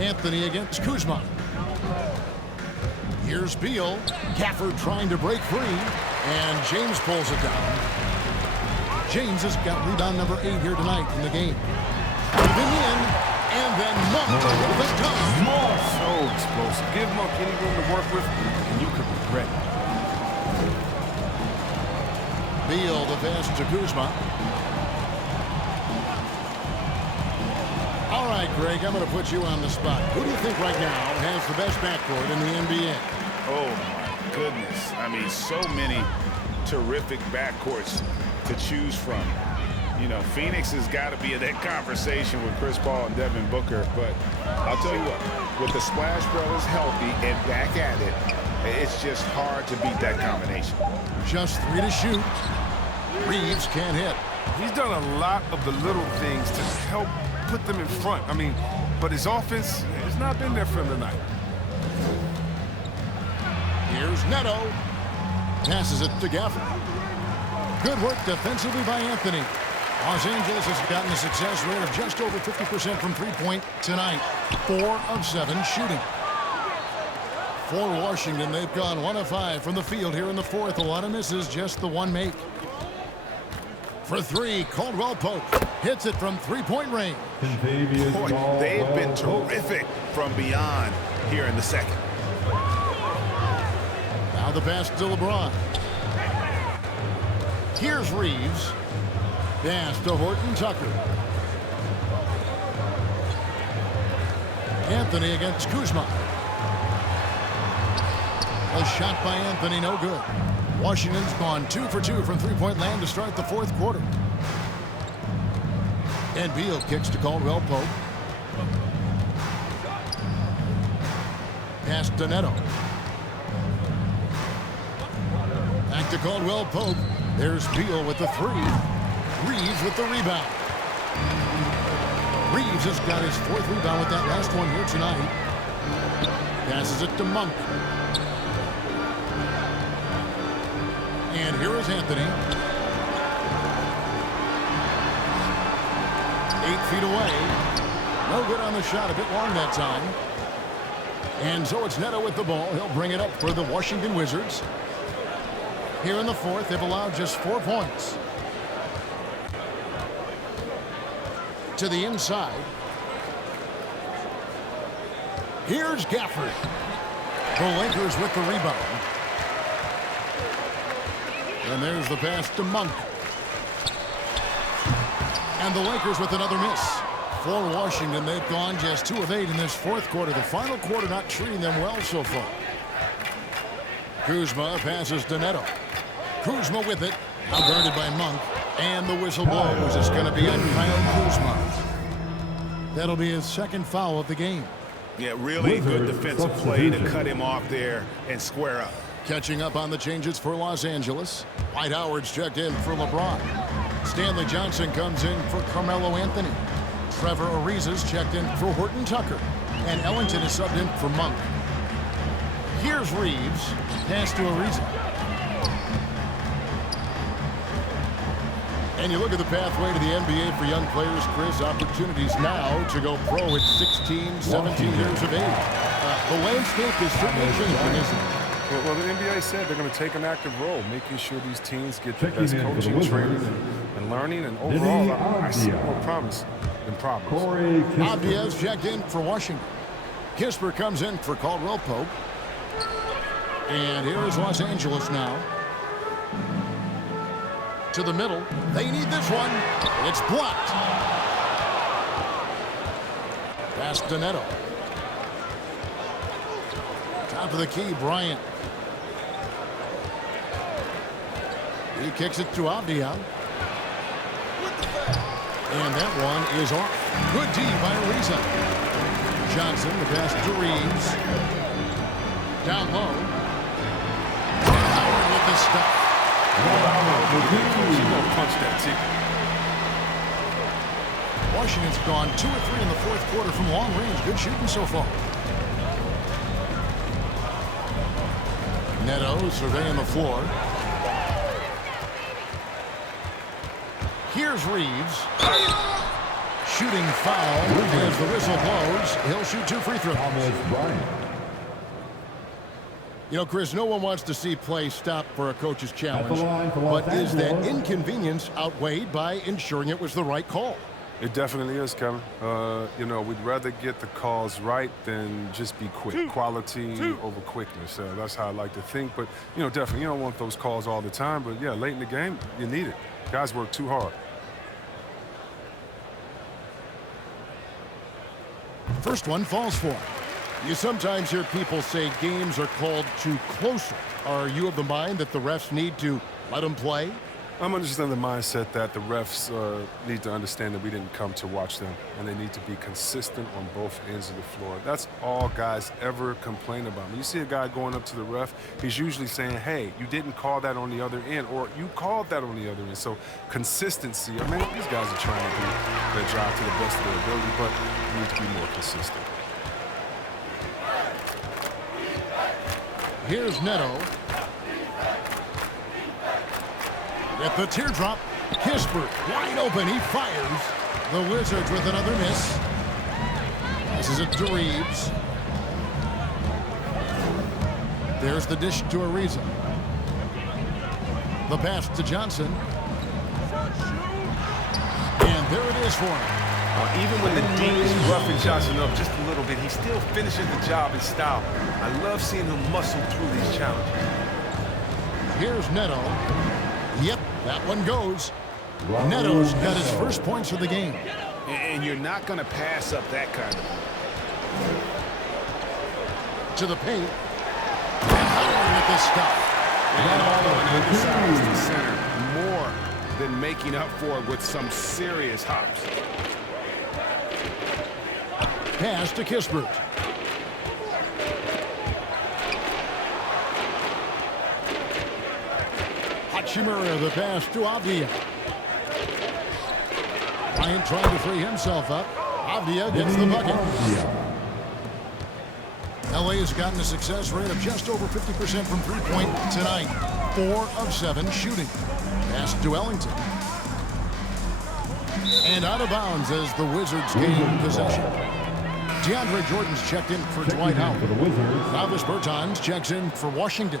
Anthony against Kuzma. Here's Beal. Gafford trying to break free. And James pulls it down. James has got rebound number 8 here tonight in the game. Moving in. And then Monk with the dunk. So explosive. Give Monk any room to work with, and you could regret it. Beal the pass to Kuzma. All right, Greg, I'm going to put you on the spot. Who do you think right now has the best backcourt in the NBA? Oh, my goodness. I mean, so many terrific backcourts to choose from. You know, Phoenix has got to be in that conversation with Chris Paul and Devin Booker. But I'll tell you what, with the Splash Brothers healthy and back at it, it's just hard to beat that combination. Just 3 to shoot. Reeves can't hit. He's done a lot of the little things to help put them in front. I mean, but his offense has not been there for him tonight. Here's Neto. Passes it to Gafford. Good work defensively by Anthony. Los Angeles has gotten a success rate of just over 50% from three-point tonight. 4 of 7 shooting. For Washington, they've gone 1 of 5 from the field here in the fourth. A lot of misses, just the 1 make. For 3, Caldwell Pope hits it from three-point range. Boy, they've been terrific from beyond here in the second. Now the pass to LeBron. Here's Reeves. Pass to Horton Tucker. Anthony against Kuzma. A shot by Anthony, no good. Washington's gone 2 for 2 from three-point land to start the fourth quarter. And Beal kicks to Caldwell Pope. Pass to Neto. Back to Caldwell Pope. There's Beal with the 3. Reeves with the rebound. Reeves has got his 4th rebound with that last one here tonight. Passes it to Monk. And here is Anthony. 8 feet away. No good on the shot. A bit long that time. And so it's Neto with the ball. He'll bring it up for the Washington Wizards. Here in the fourth, they've allowed just 4 points. To the inside. Here's Gafford. The Lakers with the rebound. And there's the pass to Monk. And the Lakers with another miss. For Washington, they've gone just 2 of 8 in this fourth quarter. The final quarter not treating them well so far. Kuzma passes to Neto. Kuzma with it. Now guarded by Monk. And the whistle blows. It's going to be on Kyle Kuzma. That'll be his 2nd foul of the game. Yeah, really good defensive play to cut him off there and square up. Catching up on the changes for Los Angeles. Dwight Howard's checked in for LeBron. Stanley Johnson comes in for Carmelo Anthony. Trevor Ariza's checked in for Horton Tucker. And Ellington is subbed in for Monk. Here's Reeves. Pass to Ariza. And you look at the pathway to the NBA for young players, Chris. Opportunities now to go pro at 16, 17 years of age. The landscape is certainly changing, isn't it? Well, the NBA said they're going to take an active role, making sure these teams get the best coaching, training, and learning. And overall, I see more promise than problems. Avdija's checked in for Washington. Kisper comes in for Caldwell Pope. And here is Los Angeles now. To the middle. They need this one. It's blocked. Pass to Neto. Top of the key, Bryant. He kicks it to Avdija. And that one is off. Good D by Ariza. Johnson, the pass to Reeves. Down low. Howard with the stuff. He's going to punch that ticket. Washington's gone 2 of 3 in the fourth quarter from long range. Good shooting so far. Neto surveying the floor. Here's Reeves. Shooting foul as the whistle blows. He'll shoot 2 free throws. You know, Chris, no one wants to see play stop for a coach's challenge. But is that inconvenience outweighed by ensuring it was the right call? It definitely is, Kevin. You know, we'd rather get the calls right than just be quick. Quality over quickness. That's how I like to think. But, you know, definitely, you don't want those calls all the time. But, yeah, late in the game, you need it. Guys work too hard. First one falls for him. You sometimes hear people say games are called too closer. Are you of the mind that the refs need to let them play? I'm understanding the mindset that the refs need to understand that we didn't come to watch them, and they need to be consistent on both ends of the floor. That's all guys ever complain about. When you see a guy going up to the ref, he's usually saying, hey, you didn't call that on the other end, or you called that on the other end. So consistency, I mean, these guys are trying to do their job to the best of their ability, but you need to be more consistent. Here's Neto. At the teardrop, Kispert wide open. He fires. The Wizards with another miss. This is it to Reeves. There's the dish to Ariza. The pass to Johnson. And there it is for him. Even when the D is roughing Johnson up just a little bit, he still finishes the job in style. I love seeing him muscle through these challenges. Here's Neto. Yep, that one goes. Neto's got his first points of the game. And you're not going to pass up that kind of one. To the paint. Howard with this stuff. And although an undersized center, more than making up for it with some serious hops. Pass to Kispert. Hachimura, the pass to Avdija. Bryant trying to free himself up. Avdija gets the bucket. LA has gotten a success rate of just over 50% from three-point tonight. 4 of 7 shooting. Pass to Ellington. And out of bounds as the Wizards gain possession. DeAndre Jordan's checked in for Dwight Howard. Davis Bertans checks in for Washington.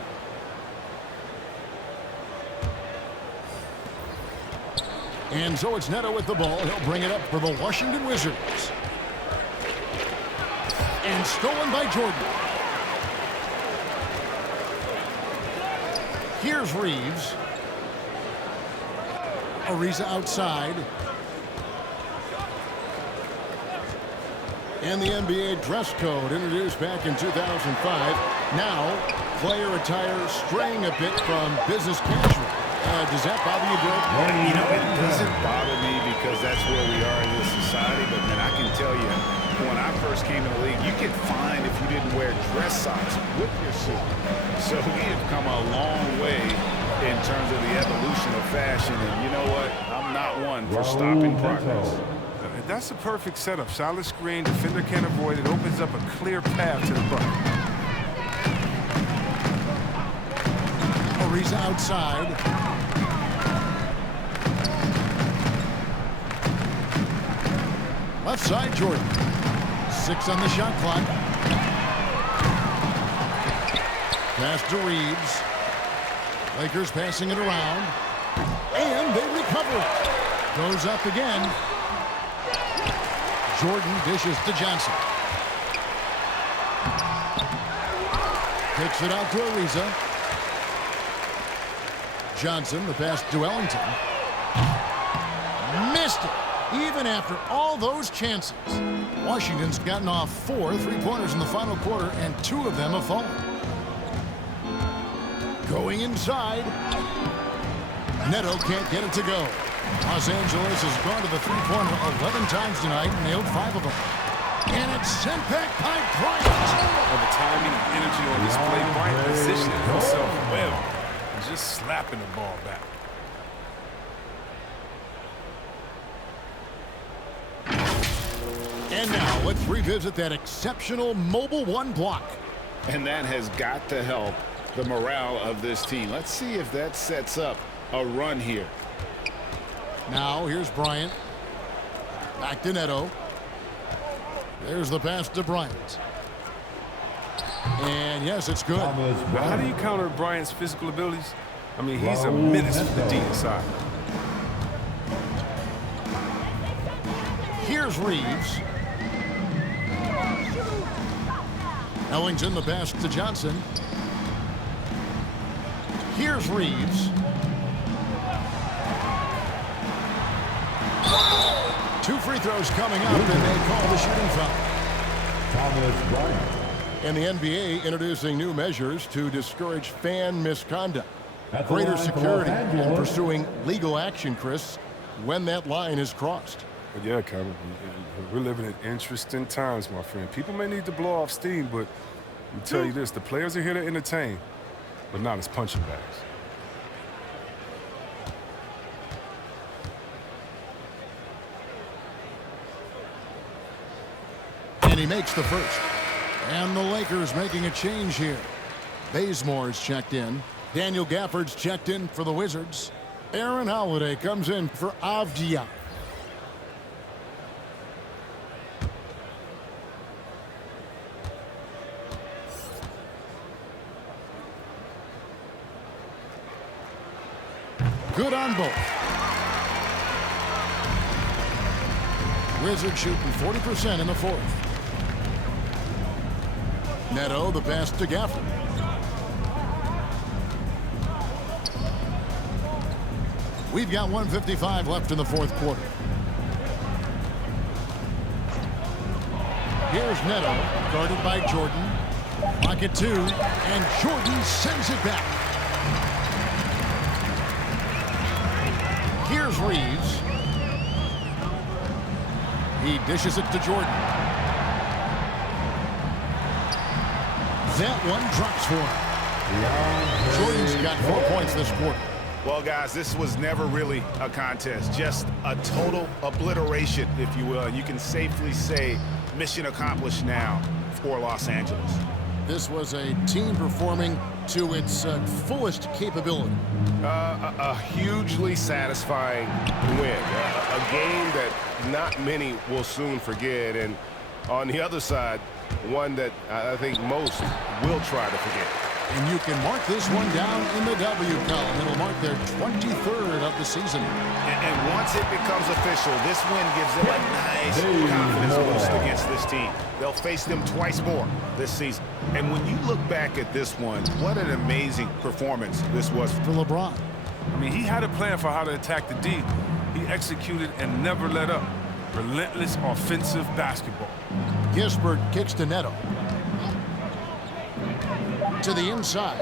And so it's Neto with the ball. He'll bring it up for the Washington Wizards. And stolen by Jordan. Here's Reeves. Ariza outside. And the NBA dress code introduced back in 2005. Now, player attire straying a bit from business casual. Does that bother you, Bill? You know, it doesn't bother me because that's where we are in this society. But, man, I can tell you, when I first came in the league, you get fined if you didn't wear dress socks with your suit. So we have come a long way in terms of the evolution of fashion. And you know what? I'm not one for stopping progress. That's a perfect setup. Solid screen, defender can't avoid it. Opens up a clear path to the bucket. Ariza outside. Left side, Jordan. 6 on the shot clock. Pass to Reeves. Lakers passing it around. And they recover it. Goes up again. Jordan dishes to Johnson. Kicks it out to Ariza. Johnson, the pass to Ellington. Missed it, even after all those chances. Washington's gotten off 4 3-pointers in the final quarter, and 2 of them have fallen. Going inside. Neto can't get it to go. Los Angeles has gone to the three-pointer 11 times tonight and nailed 5 of them. And it's sent back by Bryant. Well, the timing and energy on display, Bryant positioning himself well and just slapping the ball back. And now let's revisit that exceptional mobile one block. And that has got to help the morale of this team. Let's see if that sets up a run here. Now here's Bryant. Back to Neto. There's the pass to Bryant. And yes, it's good. Now, how do you counter Bryant's physical abilities? I mean, he's a menace with the D inside. Here's Reeves. Ellington the pass to Johnson. Here's Reeves. Two free throws coming up, and they call the shooting foul. And the NBA introducing new measures to discourage fan misconduct. Greater security and pursuing legal action, Chris, when that line is crossed. But yeah, Kevin, we're living in interesting times, my friend. People may need to blow off steam, but I'll tell you this, the players are here to entertain, but not as punching bags. And he makes the first. And the Lakers making a change here. Bazemore's checked in. Daniel Gafford's checked in for the Wizards. Aaron Holiday comes in for Avdija. Good on both. Wizards shooting 40% in the fourth. Neto, the pass to Gafford. We've got 1:55 left in the fourth quarter. Here's Neto, guarded by Jordan. Clock at 2, and Jordan sends it back. Here's Reeves. He dishes it to Jordan. That one drops for him. Jordan's got 4 points this quarter. Well, guys, this was never really a contest, just a total obliteration, if you will. And you can safely say mission accomplished now for Los Angeles. This was a team performing to its fullest capability. A hugely satisfying win. A game that not many will soon forget. And on the other side, one that I think most will try to forget. And you can mark this one down in the W column. It'll mark their 23rd of the season. And once it becomes official, this win gives them a nice confidence boost against this team. They'll face them twice more this season. And when you look back at this one, what an amazing performance this was for LeBron. I mean, he had a plan for how to attack the D. He executed and never let up. Relentless offensive basketball. Gisbert kicks to Neto. To the inside.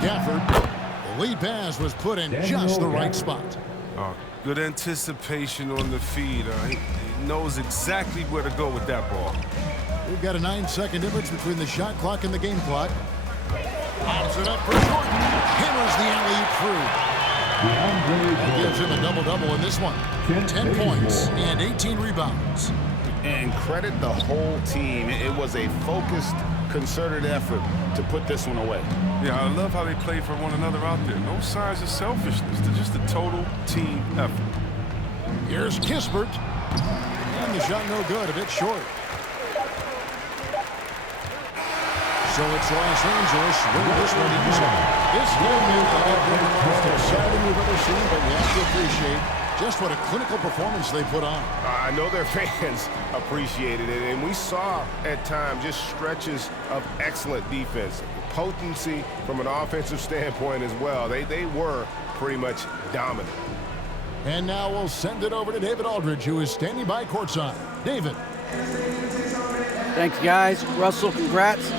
Gafford. The lead pass was put in just the right spot. Good anticipation on the feed. He knows exactly where to go with that ball. We've got a 9-second difference between the shot clock and the game clock. Pops it up for Jordan. Hammers the alley-oop through. That gives him a double-double in this one. 10 points and 18 rebounds. And credit the whole team. It was a focused, concerted effort to put this one away. Yeah, I love how they play for one another out there. No signs of selfishness. They're just a total team effort. Here's Gisbert. And the shot no good, a bit short. So it's Los Angeles winning this one easy. This game may not have been the most exciting we've ever seen, but we have to appreciate just what a clinical performance they put on. I know their fans appreciated it, and we saw at times just stretches of excellent defense. Potency from an offensive standpoint as well. They were pretty much dominant. And now we'll send it over to David Aldridge, who is standing by courtside. David. Thanks, guys. Russell, congrats.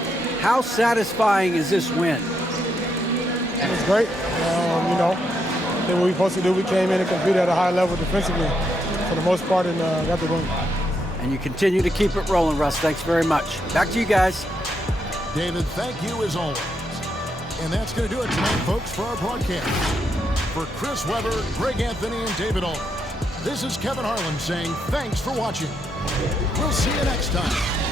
How satisfying is this win? It was great. You know, did what we supposed to do. We came in and competed at a high level defensively for the most part and got the win. And you continue to keep it rolling, Russ. Thanks very much. Back to you guys. David, thank you as always. And that's going to do it tonight, folks, for our broadcast. For Chris Webber, Greg Anthony, and David Allman, this is Kevin Harlan saying thanks for watching. We'll see you next time.